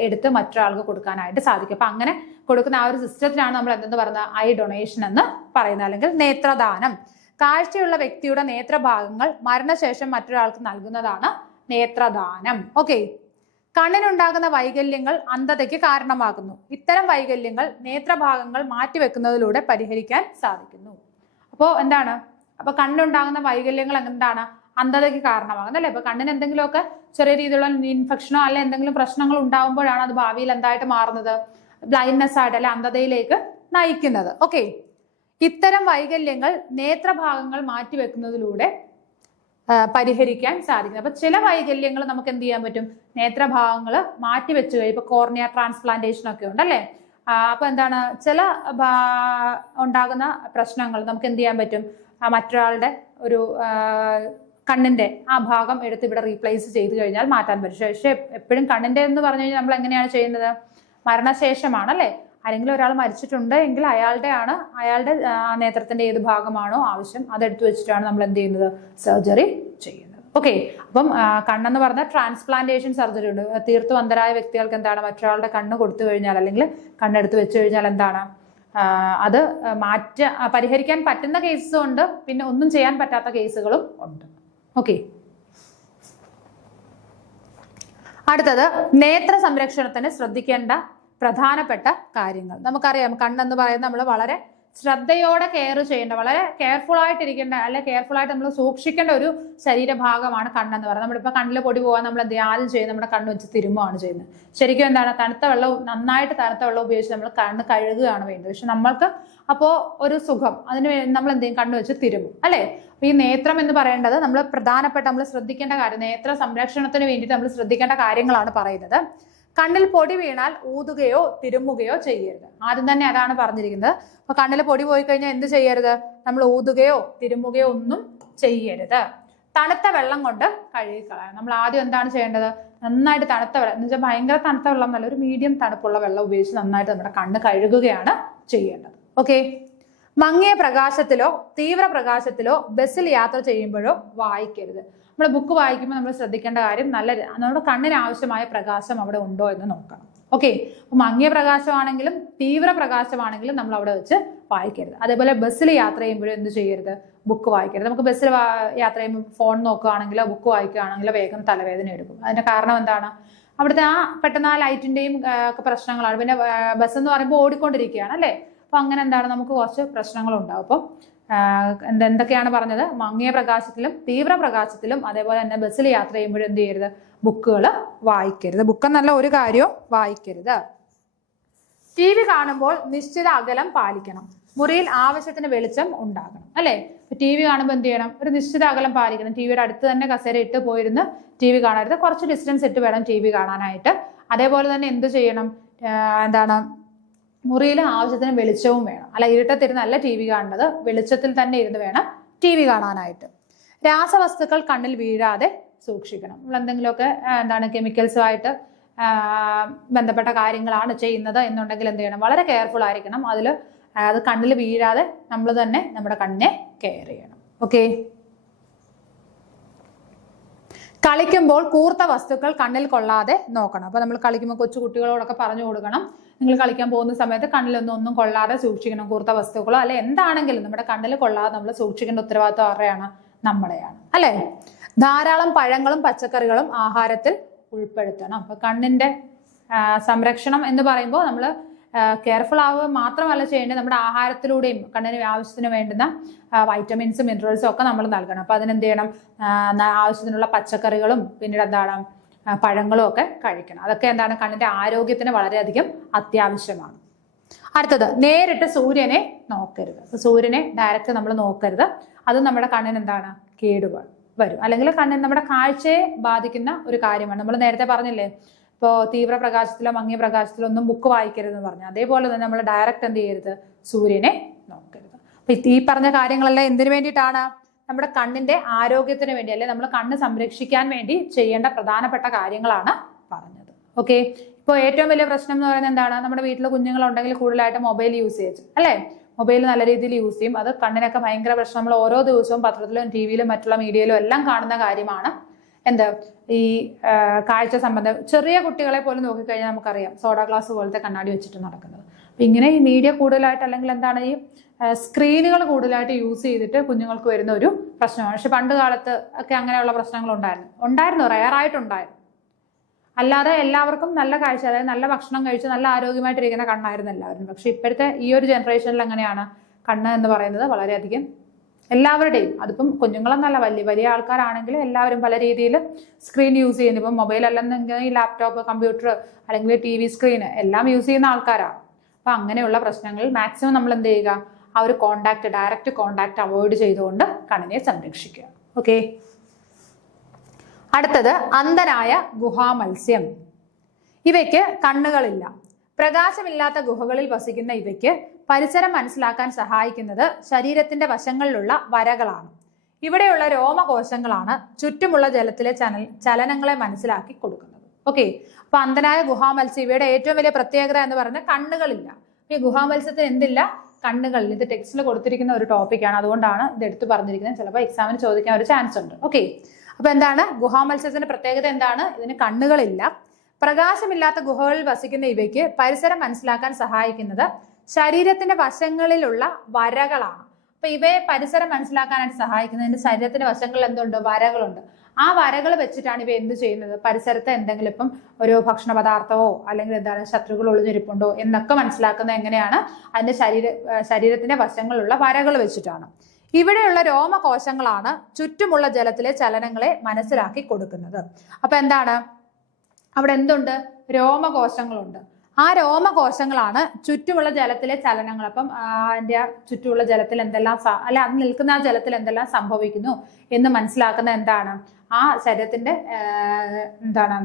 എടുത്ത് മറ്റൊരാൾക്ക് കൊടുക്കാനായിട്ട് സാധിക്കും. അപ്പൊ അങ്ങനെ കൊടുക്കുന്ന ആ ഒരു സിസ്റ്റത്തിനാണ് നമ്മൾ എന്തെന്ന് പറയുന്നത്, ഐ ഡൊണേഷൻ എന്ന് പറയുന്നത്, അല്ലെങ്കിൽ നേത്രദാനം. കാഴ്ചയുള്ള വ്യക്തിയുടെ നേത്രഭാഗങ്ങൾ മരണശേഷം മറ്റൊരാൾക്ക് നൽകുന്നതാണ് നേത്രദാനം. ഓക്കെ. കണ്ണിനുണ്ടാകുന്ന വൈകല്യങ്ങൾ അന്ധതയ്ക്ക് കാരണമാകുന്നു. ഇത്തരം വൈകല്യങ്ങൾ നേത്രഭാഗങ്ങൾ മാറ്റിവെക്കുന്നതിലൂടെ പരിഹരിക്കാൻ സാധിക്കുന്നു. അപ്പോൾ എന്താണ്, അപ്പൊ കണ്ണിനുണ്ടാകുന്ന വൈകല്യങ്ങൾ എന്താണ്, അന്ധതയ്ക്ക് കാരണമാകുന്നത് അല്ലെ. അപ്പൊ കണ്ണിന് എന്തെങ്കിലുമൊക്കെ ചെറിയ രീതിയിലുള്ള ഇൻഫെക്ഷനോ അല്ലെ എന്തെങ്കിലും പ്രശ്നങ്ങൾ ഉണ്ടാകുമ്പോഴാണ് അത് ഭാവിയിൽ എന്തായിട്ട് മാറുന്നത്, ബ്ലൈൻഡ്നെസ് ആയിട്ട് അല്ലെ അന്ധതയിലേക്ക് നയിക്കുന്നത്. ഓക്കെ. ഇത്തരം വൈകല്യങ്ങൾ നേത്രഭാഗങ്ങൾ മാറ്റിവെക്കുന്നതിലൂടെ പരിഹരിക്കാൻ സാധിക്കുന്നത്. അപ്പൊ ചില വൈകല്യങ്ങൾ നമുക്ക് എന്ത് ചെയ്യാൻ പറ്റും, നേത്രഭാഗങ്ങൾ മാറ്റിവെച്ച് കഴിയും. ഇപ്പൊ കോർണിയ ട്രാൻസ്പ്ലാന്റേഷൻ ഒക്കെ ഉണ്ട് അല്ലെ. അപ്പൊ എന്താണ്, ചില ഉണ്ടാകുന്ന പ്രശ്നങ്ങൾ നമുക്ക് എന്ത് ചെയ്യാൻ പറ്റും, മറ്റൊരാളുടെ ഒരു കണ്ണിന്റെ ആ ഭാഗം എടുത്ത് ഇവിടെ റീപ്ലേസ് ചെയ്ത് കഴിഞ്ഞാൽ മാറ്റാൻ പറ്റും. പക്ഷെ എപ്പോഴും കണ്ണിന്റെ എന്ന് പറഞ്ഞു കഴിഞ്ഞാൽ നമ്മൾ എങ്ങനെയാണ് ചെയ്യുന്നത്, മരണശേഷമാണ് അല്ലെ. ആരെങ്കിലും ഒരാൾ മരിച്ചിട്ടുണ്ട് എങ്കിൽ അയാളുടെ നേത്രത്തിന്റെ ഏത് ഭാഗമാണോ ആവശ്യം അതെടുത്ത് വെച്ചിട്ടാണ് നമ്മൾ എന്ത് ചെയ്യുന്നത്, സർജറി ചെയ്യുന്നത്. ഓക്കെ. അപ്പം കണ്ണെന്ന് പറഞ്ഞാൽ ട്രാൻസ്പ്ലാന്റേഷൻ സർജറി ഉണ്ട്. തീർത്തും അന്ധരായ വ്യക്തികൾക്ക് എന്താണ്, മറ്റൊരാളുടെ കണ്ണ് കൊടുത്തു കഴിഞ്ഞാൽ അല്ലെങ്കിൽ കണ്ണെടുത്ത് വെച്ച് കഴിഞ്ഞാൽ എന്താണ്, അത് പരിഹരിക്കാൻ പറ്റുന്ന കേസും ഉണ്ട്, പിന്നെ ഒന്നും ചെയ്യാൻ പറ്റാത്ത കേസുകളും ഉണ്ട്. ഓക്കെ. അടുത്തത് നേത്ര സംരക്ഷണത്തിന് ശ്രദ്ധിക്കേണ്ട പ്രധാനപ്പെട്ട കാര്യങ്ങൾ. നമുക്കറിയാം കണ്ണെന്ന് പറയുന്നത് നമ്മൾ വളരെ ശ്രദ്ധയോടെ കെയർ ചെയ്യേണ്ട, വളരെ കെയർഫുൾ ആയിട്ടിരിക്കേണ്ട, അല്ലെ കെയർഫുൾ ആയിട്ട് നമ്മൾ സൂക്ഷിക്കേണ്ട ഒരു ശരീരഭാഗമാണ് കണ്ണെന്ന് പറയുന്നത്. നമ്മളിപ്പോൾ കണ്ണിൽ പൊടി പോകാൻ നമ്മൾ ആദ്യം ചെയ്ത് നമ്മുടെ കണ്ണ് വെച്ച് തിരുമ്മുകയാണ് ചെയ്യുന്നത്. ശരിക്കും എന്താണ്, തണുത്ത വെള്ളം, നന്നായിട്ട് തണുത്ത വെള്ളം ഉപയോഗിച്ച് നമ്മൾ കണ്ണ് കഴുകുകയാണ് വേണ്ടത്. പക്ഷെ നമ്മൾക്ക് അപ്പോൾ ഒരു സുഖം, അതിന് നമ്മൾ എന്ത് ചെയ്യും, കണ്ണ് വെച്ച് തിരുമും അല്ലേ. അപ്പൊ ഈ നേത്രം എന്ന് പറയേണ്ടത് നമ്മൾ പ്രധാനപ്പെട്ട നമ്മൾ ശ്രദ്ധിക്കേണ്ട കാര്യം, നേത്ര സംരക്ഷണത്തിന് വേണ്ടിയിട്ട് നമ്മൾ ശ്രദ്ധിക്കേണ്ട കാര്യങ്ങളാണ് പറയുന്നത്. കണ്ണിൽ പൊടി വീണാൽ ഊതുകയോ തിരുമുകയോ ചെയ്യരുത്. ആദ്യം തന്നെ അതാണ് പറഞ്ഞിരിക്കുന്നത്. അപ്പൊ കണ്ണിൽ പൊടി പോയി കഴിഞ്ഞാൽ എന്ത് ചെയ്യരുത്, നമ്മൾ ഊതുകയോ തിരുമുകയോ ഒന്നും ചെയ്യരുത്. തണുത്ത വെള്ളം കൊണ്ട് കഴുകിക്കളയാം. നമ്മൾ ആദ്യം എന്താണ് ചെയ്യേണ്ടത്, നന്നായിട്ട് തണുത്ത വെള്ളം എന്ന് വെച്ചാൽ ഭയങ്കര തണുത്ത വെള്ളം അല്ല, ഒരു മീഡിയം തണുപ്പുള്ള വെള്ളം ഉപയോഗിച്ച് നന്നായിട്ട് നമ്മുടെ കണ്ണ് കഴുകുകയാണ് ചെയ്യേണ്ടത്. ഓക്കെ. മങ്ങിയ പ്രകാശത്തിലോ തീവ്ര പ്രകാശത്തിലോ ബസ്സിൽ യാത്ര ചെയ്യുമ്പോഴോ വായിക്കരുത്. നമ്മൾ ബുക്ക് വായിക്കുമ്പോൾ നമ്മൾ ശ്രദ്ധിക്കേണ്ട കാര്യം, നമ്മുടെ കണ്ണിന് ആവശ്യമായ പ്രകാശം അവിടെ ഉണ്ടോ എന്ന് നോക്കണം. ഓക്കെ. അപ്പൊ മങ്ങിയ പ്രകാശമാണെങ്കിലും തീവ്ര പ്രകാശമാണെങ്കിലും നമ്മൾ അവിടെ വെച്ച് വായിക്കരുത്. അതേപോലെ ബസ്സിൽ യാത്ര ചെയ്യുമ്പോഴും എന്ത് ചെയ്യരുത്, ബുക്ക് വായിക്കരുത്. നമുക്ക് ബസ്സിൽ യാത്ര ചെയ്യുമ്പോൾ ഫോൺ നോക്കുകയാണെങ്കിലോ ബുക്ക് വായിക്കുകയാണെങ്കിലോ വേഗം തലവേദന എടുക്കും. അതിന്റെ കാരണം എന്താണ്, അവിടുത്തെ പെട്ടെന്ന് ആ ലൈറ്റിന്റെയും ഒക്കെ പ്രശ്നങ്ങളാണ്. പിന്നെ ബസ് എന്ന് പറയുമ്പോൾ ഓടിക്കൊണ്ടിരിക്കുകയാണ് അല്ലേ. അപ്പൊ അങ്ങനെ എന്താണ്, നമുക്ക് കുറച്ച് പ്രശ്നങ്ങളുണ്ടാവും. അപ്പം എന്തൊക്കെയാണ് പറഞ്ഞത്, മങ്ങിയ പ്രകാശത്തിലും തീവ്ര പ്രകാശത്തിലും അതേപോലെ തന്നെ ബസ്സിൽ യാത്ര ചെയ്യുമ്പോഴും എന്ത് ചെയ്യരുത്, ബുക്കുകൾ വായിക്കരുത്. ബുക്കെന്നല്ല ഒരു കാര്യവും വായിക്കരുത്. TV കാണുമ്പോൾ നിശ്ചിത അകലം പാലിക്കണം. മുറിയിൽ ആവശ്യത്തിന് വെളിച്ചം ഉണ്ടാകണം അല്ലെ. TV കാണുമ്പോൾ എന്ത് ചെയ്യണം, ഒരു നിശ്ചിത അകലം പാലിക്കണം. ടിവിയുടെ അടുത്ത് തന്നെ കസേര ഇട്ട് പോയിരുന്ന് TV കാണരുത്, കുറച്ച് ഡിസ്റ്റൻസ് ഇട്ട് വേണം TV കാണാനായിട്ട്. അതേപോലെ തന്നെ എന്ത് ചെയ്യണം, എന്താണ്, മുറിയിൽ ആവശ്യത്തിന് വെളിച്ചവും വേണം. അല്ല ഇരുട്ടത്തിരുന്നല്ല TV കാണുന്നത്, വെളിച്ചത്തിൽ തന്നെ ഇരുന്ന് വേണം TV കാണാനായിട്ട്. രാസവസ്തുക്കൾ കണ്ണിൽ വീഴാതെ സൂക്ഷിക്കണം. നമ്മൾ എന്തെങ്കിലുമൊക്കെ എന്താണ് കെമിക്കൽസുമായിട്ട് ബന്ധപ്പെട്ട കാര്യങ്ങളാണ് ചെയ്യുന്നത് എന്നുണ്ടെങ്കിൽ എന്ത് ചെയ്യണം, വളരെ കെയർഫുൾ ആയിരിക്കണം. അത് കണ്ണിൽ വീഴാതെ നമ്മൾ തന്നെ നമ്മുടെ കണ്ണിനെ കെയർ ചെയ്യണം. ഓക്കെ. കളിക്കുമ്പോൾ കൂർത്ത വസ്തുക്കൾ കണ്ണിൽ കൊള്ളാതെ നോക്കണം. അപ്പൊ നമ്മൾ കളിക്കുമ്പോൾ കൊച്ചു കുട്ടികളോടൊക്കെ പറഞ്ഞു കൊടുക്കണം, നിങ്ങൾ കളിക്കാൻ പോകുന്ന സമയത്ത് കണ്ണിലൊന്നും കൊള്ളാതെ സൂക്ഷിക്കണം. കൂർത്ത വസ്തുക്കളോ അല്ലെ എന്താണെങ്കിലും നമ്മുടെ കണ്ണിൽ കൊള്ളാതെ നമ്മൾ സൂക്ഷിക്കേണ്ട ഉത്തരവാദിത്വം ആരുടെയാണ്, നമ്മുടെയാണ് അല്ലെ. ധാരാളം പഴങ്ങളും പച്ചക്കറികളും ആഹാരത്തിൽ ഉൾപ്പെടുത്തണം. അപ്പൊ കണ്ണിന്റെ സംരക്ഷണം എന്ന് പറയുമ്പോൾ നമ്മൾ കെയർഫുൾ ആവുക മാത്രമല്ല ചെയ്യേണ്ടത്, നമ്മുടെ ആഹാരത്തിലൂടെയും കണ്ണിന് ആവശ്യത്തിന് വേണ്ടുന്ന വൈറ്റമിൻസും മിനറൽസും ഒക്കെ നമ്മൾ നൽകണം. അപ്പൊ അതിനെന്ത് ചെയ്യണം, ആവശ്യത്തിനുള്ള പച്ചക്കറികളും പിന്നീട് എന്താണ് പഴങ്ങളും ഒക്കെ കഴിക്കണം. അതൊക്കെ എന്താണ് കണ്ണിന്റെ ആരോഗ്യത്തിന് വളരെയധികം അത്യാവശ്യമാണ്. അടുത്തത്, നേരിട്ട് സൂര്യനെ നോക്കരുത്. അപ്പൊ സൂര്യനെ ഡയറക്റ്റ് നമ്മൾ നോക്കരുത്. അത് നമ്മുടെ കണ്ണിന് എന്താണ്, കേടുകൾ വരും, അല്ലെങ്കിൽ കണ്ണിന് നമ്മുടെ കാഴ്ചയെ ബാധിക്കുന്ന ഒരു കാര്യമാണ്. നമ്മൾ നേരത്തെ പറഞ്ഞില്ലേ, ഇപ്പോൾ തീവ്ര പ്രകാശത്തിലോ മങ്ങിയ പ്രകാശത്തിലോ ഒന്നും ബുക്ക് വായിക്കരുതെന്ന് പറഞ്ഞു. അതേപോലെ തന്നെ നമ്മൾ ഡയറക്റ്റ് എന്ത് ചെയ്യരുത്, സൂര്യനെ നോക്കരുത്. അപ്പൊ ഈ പറഞ്ഞ കാര്യങ്ങളെല്ലാം എന്തിനു വേണ്ടിയിട്ടാണ്, നമ്മുടെ കണ്ണിന്റെ ആരോഗ്യത്തിന് വേണ്ടി, അല്ലെ നമ്മൾ കണ്ണ് സംരക്ഷിക്കാൻ വേണ്ടി ചെയ്യേണ്ട പ്രധാനപ്പെട്ട കാര്യങ്ങളാണ് പറഞ്ഞത്. ഓക്കെ. ഇപ്പോൾ ഏറ്റവും വലിയ പ്രശ്നം എന്ന് പറയുന്നത് എന്താണ്, നമ്മുടെ വീട്ടിൽ കുഞ്ഞുങ്ങളുണ്ടെങ്കിൽ കൂടുതലായിട്ട് മൊബൈൽ യൂസേജ് അല്ലേ. മൊബൈൽ നല്ല രീതിയിൽ യൂസ് ചെയ്യും, അത് കണ്ണിനൊക്കെ ഭയങ്കര പ്രശ്നം. നമ്മൾ ഓരോ ദിവസവും പത്രത്തിലും TV-യിലും മറ്റുള്ള മീഡിയയിലും എല്ലാം കാണുന്ന കാര്യമാണ്. എന്ത്, ഈ കാഴ്ച സംബന്ധം ചെറിയ കുട്ടികളെ പോലും നോക്കിക്കഴിഞ്ഞാൽ നമുക്കറിയാം സോഡാ ഗ്ലാസ് പോലത്തെ കണ്ണാടി വെച്ചിട്ട് നടക്കുന്നത്. അപ്പൊ ഇങ്ങനെ ഈ മീഡിയ കൂടുതലായിട്ട്, അല്ലെങ്കിൽ എന്താണ് ഈ സ്ക്രീനുകൾ കൂടുതലായിട്ട് യൂസ് ചെയ്തിട്ട് കുഞ്ഞുങ്ങൾക്ക് വരുന്ന ഒരു പ്രശ്നമാണ്. പക്ഷെ പണ്ട് കാലത്ത് ഒക്കെ അങ്ങനെയുള്ള പ്രശ്നങ്ങൾ ഉണ്ടായിരുന്നു, റയറായിട്ടുണ്ടായിരുന്നു. അല്ലാതെ എല്ലാവർക്കും നല്ല കാഴ്ച, അതായത് നല്ല ഭക്ഷണം കഴിച്ച് നല്ല ആരോഗ്യമായിട്ടിരിക്കുന്ന കണ്ണായിരുന്നു എല്ലാവരും. പക്ഷെ ഇപ്പോഴത്തെ ഈ ഒരു ജനറേഷനിൽ എങ്ങനെയാണ്, കണ്ണ് എന്ന് പറയുന്നത് വളരെയധികം എല്ലാവരുടെയും, അതിപ്പം കുഞ്ഞുങ്ങളെന്നല്ല വലിയ ആൾക്കാരാണെങ്കിലും എല്ലാവരും പല രീതിയിൽ സ്ക്രീൻ യൂസ് ചെയ്യുന്നു. ഇപ്പം മൊബൈൽ അല്ലെന്നെങ്കിൽ ലാപ്ടോപ്പ്, കമ്പ്യൂട്ടർ അല്ലെങ്കിൽ TV സ്ക്രീന് എല്ലാം യൂസ് ചെയ്യുന്ന ആൾക്കാരാണ്. അപ്പൊ അങ്ങനെയുള്ള പ്രശ്നങ്ങളിൽ മാക്സിമം നമ്മൾ എന്ത് ചെയ്യുക, ആ ഒരു ഡയറക്റ്റ് കോണ്ടാക്ട് അവോയ്ഡ് ചെയ്തുകൊണ്ട് കണ്ണിനെ സംരക്ഷിക്കുക. ഓക്കെ. അടുത്തത്, അന്ധനായ ഗുഹാമത്സ്യം. ഇവയ്ക്ക് കണ്ണുകളില്ല. പ്രകാശമില്ലാത്ത ഗുഹകളിൽ വസിക്കുന്ന ഇവയ്ക്ക് പരിസരം മനസ്സിലാക്കാൻ സഹായിക്കുന്നത് ശരീരത്തിന്റെ വശങ്ങളിലുള്ള വരകളാണ്. ഇവിടെയുള്ള രോമകോശങ്ങളാണ് ചുറ്റുമുള്ള ജലത്തിലെ ചലനങ്ങളെ മനസ്സിലാക്കി കൊടുക്കുന്നത്. ഓക്കെ. അപ്പൊ അന്ധനായ ഗുഹാമത്സ്യം, ഇവയുടെ ഏറ്റവും വലിയ പ്രത്യേകത എന്ന് പറയുന്നത് കണ്ണുകളില്ല. ഈ ഗുഹാമത്സ്യത്തിന് എന്തില്ല, കണ്ണുകളിൽ. ഇത് ടെക്സ്റ്റിൽ കൊടുത്തിരിക്കുന്ന ഒരു ടോപ്പിക്കാണ്, അതുകൊണ്ടാണ് ഇത് എടുത്തു പറഞ്ഞിരിക്കുന്നത്. ചിലപ്പോൾ എക്സാമിന് ചോദിക്കാൻ ഒരു ചാൻസ് ഉണ്ട്. ഓക്കെ. അപ്പൊ എന്താണ് ഗുഹാമത്സ്യത്തിന്റെ പ്രത്യേകത, എന്താണ്, ഇതിന് കണ്ണുകളില്ല. പ്രകാശമില്ലാത്ത ഗുഹകളിൽ വസിക്കുന്ന ഇവയ്ക്ക് പരിസരം മനസ്സിലാക്കാൻ സഹായിക്കുന്നത് ശരീരത്തിന്റെ വശങ്ങളിലുള്ള വരകളാണ്. അപ്പൊ ഇവയെ പരിസരം മനസ്സിലാക്കാനായിട്ട് സഹായിക്കുന്നതിന്റെ ശരീരത്തിന്റെ വശങ്ങളിൽ എന്തുണ്ട്, വരകളുണ്ട്. ആ വരകൾ വെച്ചിട്ടാണ് ഇവ എന്ത് ചെയ്യുന്നത്, പരിസരത്ത് എന്തെങ്കിലും ഇപ്പം ഒരു ഭക്ഷണ പദാർത്ഥമോ അല്ലെങ്കിൽ എന്താണ് ശത്രുക്കൾ ഒളിഞ്ഞിരിപ്പുണ്ടോ എന്നൊക്കെ മനസ്സിലാക്കുന്നത് എങ്ങനെയാണ്, അതിന്റെ ശരീരത്തിന്റെ വശങ്ങളുള്ള വരകൾ വെച്ചിട്ടാണ്. ഇവിടെയുള്ള രോമകോശങ്ങളാണ് ചുറ്റുമുള്ള ജലത്തിലെ ചലനങ്ങളെ മനസ്സിലാക്കി കൊടുക്കുന്നത്. അപ്പൊ എന്താണ്, അവിടെ എന്തുണ്ട്, രോമകോശങ്ങളുണ്ട്. ആ രോമകോശങ്ങളാണ് ചുറ്റുമുള്ള ജലത്തിലെ ചലനങ്ങൾ. അപ്പം അതിന്റെ ചുറ്റുമുള്ള ജലത്തിൽ എന്തെല്ലാം അല്ല അത് നിൽക്കുന്ന ആ ജലത്തിൽ എന്തെല്ലാം സംഭവിക്കുന്നു എന്ന് മനസ്സിലാക്കുന്ന എന്താണ്, ആ ശരീരത്തിന്റെ എന്താണ്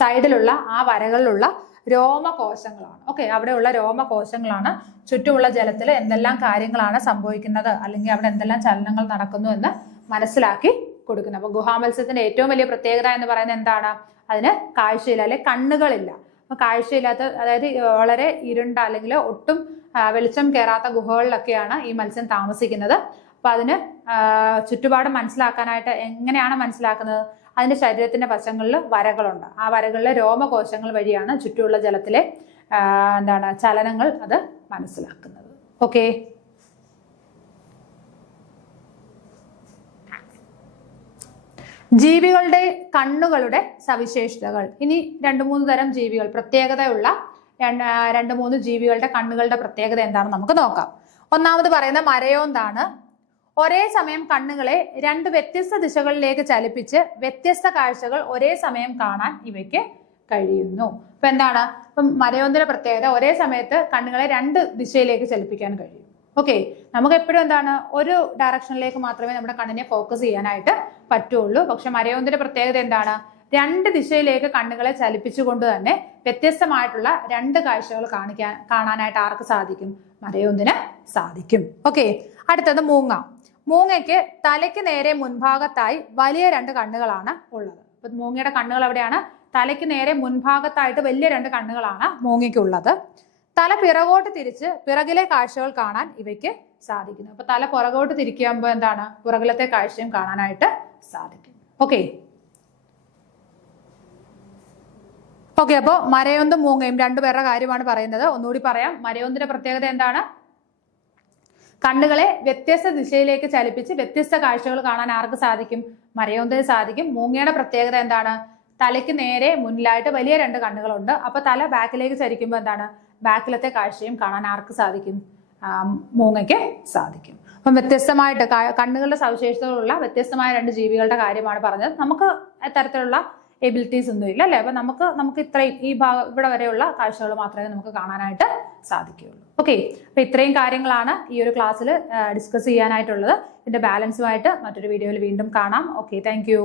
സൈഡിലുള്ള ആ വരകളിലുള്ള രോമകോശങ്ങളാണ്. ഓക്കെ, അവിടെയുള്ള രോമകോശങ്ങളാണ് ചുറ്റുമുള്ള ജലത്തിൽ എന്തെല്ലാം കാര്യങ്ങളാണ് സംഭവിക്കുന്നത് അല്ലെങ്കിൽ അവിടെ എന്തെല്ലാം ചലനങ്ങൾ നടക്കുന്നു എന്ന് മനസ്സിലാക്കി കൊടുക്കുന്നത്. അപ്പൊ ഗുഹാമത്സ്യത്തിന്റെ ഏറ്റവും വലിയ പ്രത്യേകത എന്ന് പറയുന്നത് എന്താണ്, അതിന് കാഴ്ചയില്ല അല്ലെ കണ്ണുകളില്ല. അപ്പൊ കാഴ്ചയില്ലാത്ത, അതായത് വളരെ ഇരുണ്ട അല്ലെങ്കിൽ ഒട്ടും വെളിച്ചം കയറാത്ത ഗുഹകളിലൊക്കെയാണ് ഈ മത്സ്യം താമസിക്കുന്നത്. അപ്പൊ അതിന് ചുറ്റുപാട് മനസ്സിലാക്കാനായിട്ട് എങ്ങനെയാണ് മനസ്സിലാക്കുന്നത്, അതിന്റെ ശരീരത്തിന്റെ വശങ്ങളിൽ വരകളുണ്ട്. ആ വരകളിലെ രോമകോശങ്ങൾ വഴിയാണ് ചുറ്റുമുള്ള ജലത്തിലെ എന്താണ് ചലനങ്ങൾ അത് മനസ്സിലാക്കുന്നത്. ഓക്കെ, ജീവികളുടെ കണ്ണുകളുടെ സവിശേഷതകൾ. ഇനി 2-3 തരം ജീവികൾ, പ്രത്യേകതയുള്ള 2-3 ജീവികളുടെ കണ്ണുകളുടെ പ്രത്യേകത എന്താണെന്ന് നമുക്ക് നോക്കാം. ഒന്നാമത് പറയുന്ന മരയോന്താണ്. ഒരേ സമയം കണ്ണുകളെ 2 വ്യത്യസ്ത ദിശകളിലേക്ക് ചലിപ്പിച്ച് വ്യത്യസ്ത കാഴ്ചകൾ ഒരേ സമയം കാണാൻ ഇവയ്ക്ക് കഴിയുന്നു. അപ്പൊ എന്താണ്, ഇപ്പം മരയോന്തിന്റെ പ്രത്യേകത, ഒരേ സമയത്ത് കണ്ണുകളെ 2 ദിശയിലേക്ക് ചലിപ്പിക്കാൻ കഴിയും. ഓക്കെ, നമുക്ക് എപ്പോഴും എന്താണ്, ഒരു ഡയറക്ഷനിലേക്ക് മാത്രമേ നമ്മുടെ കണ്ണിനെ ഫോക്കസ് ചെയ്യാനായിട്ട് പറ്റുള്ളൂ. പക്ഷെ മരയോന്തിന്റെ പ്രത്യേകത എന്താണ്, 2 ദിശയിലേക്ക് കണ്ണുകളെ ചലിപ്പിച്ചുകൊണ്ട് തന്നെ വ്യത്യസ്തമായിട്ടുള്ള 2 കാഴ്ചകൾ കാണാനായിട്ട് ആർക്ക് സാധിക്കും, മരയോന്തിന് സാധിക്കും. ഓക്കെ, അടുത്തത് മൂങ്ങ. മൂങ്ങയ്ക്ക് തലയ്ക്ക് നേരെ മുൻഭാഗത്തായി വലിയ 2 കണ്ണുകളാണ് ഉള്ളത്. അപ്പൊ മൂങ്ങയുടെ കണ്ണുകൾ എവിടെയാണ്, തലയ്ക്ക് നേരെ മുൻഭാഗത്തായിട്ട് വലിയ 2 കണ്ണുകളാണ് മൂങ്ങയ്ക്കുള്ളത്. തല പിറകോട്ട് തിരിച്ച് പിറകിലെ കാഴ്ചകൾ കാണാൻ ഇവയ്ക്ക് സാധിക്കുന്നു. അപ്പൊ തല പുറകോട്ട് തിരിക്കുമ്പോൾ എന്താണ്, പുറകിലത്തെ കാഴ്ചയും കാണാനായിട്ട് സാധിക്കും. ഓക്കെ, അപ്പൊ മരയോന്തും മൂങ്ങയും 2 പേരുടെ കാര്യമാണ് പറയുന്നത്. ഒന്നുകൂടി പറയാം. മരയോന്തിന്റെ പ്രത്യേകത എന്താണ്, കണ്ണുകളെ വ്യത്യസ്ത ദിശയിലേക്ക് ചലിപ്പിച്ച് വ്യത്യസ്ത കാഴ്ചകൾ കാണാൻ ആർക്ക് സാധിക്കും, മരയോന്തിന് സാധിക്കും. മൂങ്ങയുടെ പ്രത്യേകത എന്താണ്, തലയ്ക്ക് നേരെ മുന്നിലായിട്ട് വലിയ 2 കണ്ണുകളുണ്ട്. അപ്പൊ തല ബാക്കിലേക്ക് ചരിക്കുമ്പോൾ എന്താണ്, ബാക്കിലത്തെ കാഴ്ചയും കാണാൻ ആർക്ക് സാധിക്കും, മൂങ്ങയ്ക്ക് സാധിക്കും. അപ്പം വ്യത്യസ്തമായിട്ട് കണ്ണുകളുടെ സവിശേഷതകളുള്ള വ്യത്യസ്തമായ 2 ജീവികളുടെ കാര്യമാണ് പറഞ്ഞത്. നമുക്ക് തരത്തിലുള്ള എബിലിറ്റീസ് ഒന്നും ഇല്ല അല്ലെ. അപ്പൊ നമുക്ക് ഇത്രയും ഈ ഇവിടെ വരെയുള്ള കാഴ്ചകൾ മാത്രമേ നമുക്ക് കാണാനായിട്ട് സാധിക്കുകയുള്ളൂ. ഓക്കെ, അപ്പൊ ഇത്രയും കാര്യങ്ങളാണ് ഈ ഒരു ക്ലാസ്സിൽ ഡിസ്കസ് ചെയ്യാനായിട്ടുള്ളത്. ഇതിന്റെ ബാലൻസുമായിട്ട് മറ്റൊരു വീഡിയോയിൽ വീണ്ടും കാണാം. Okay, thank you.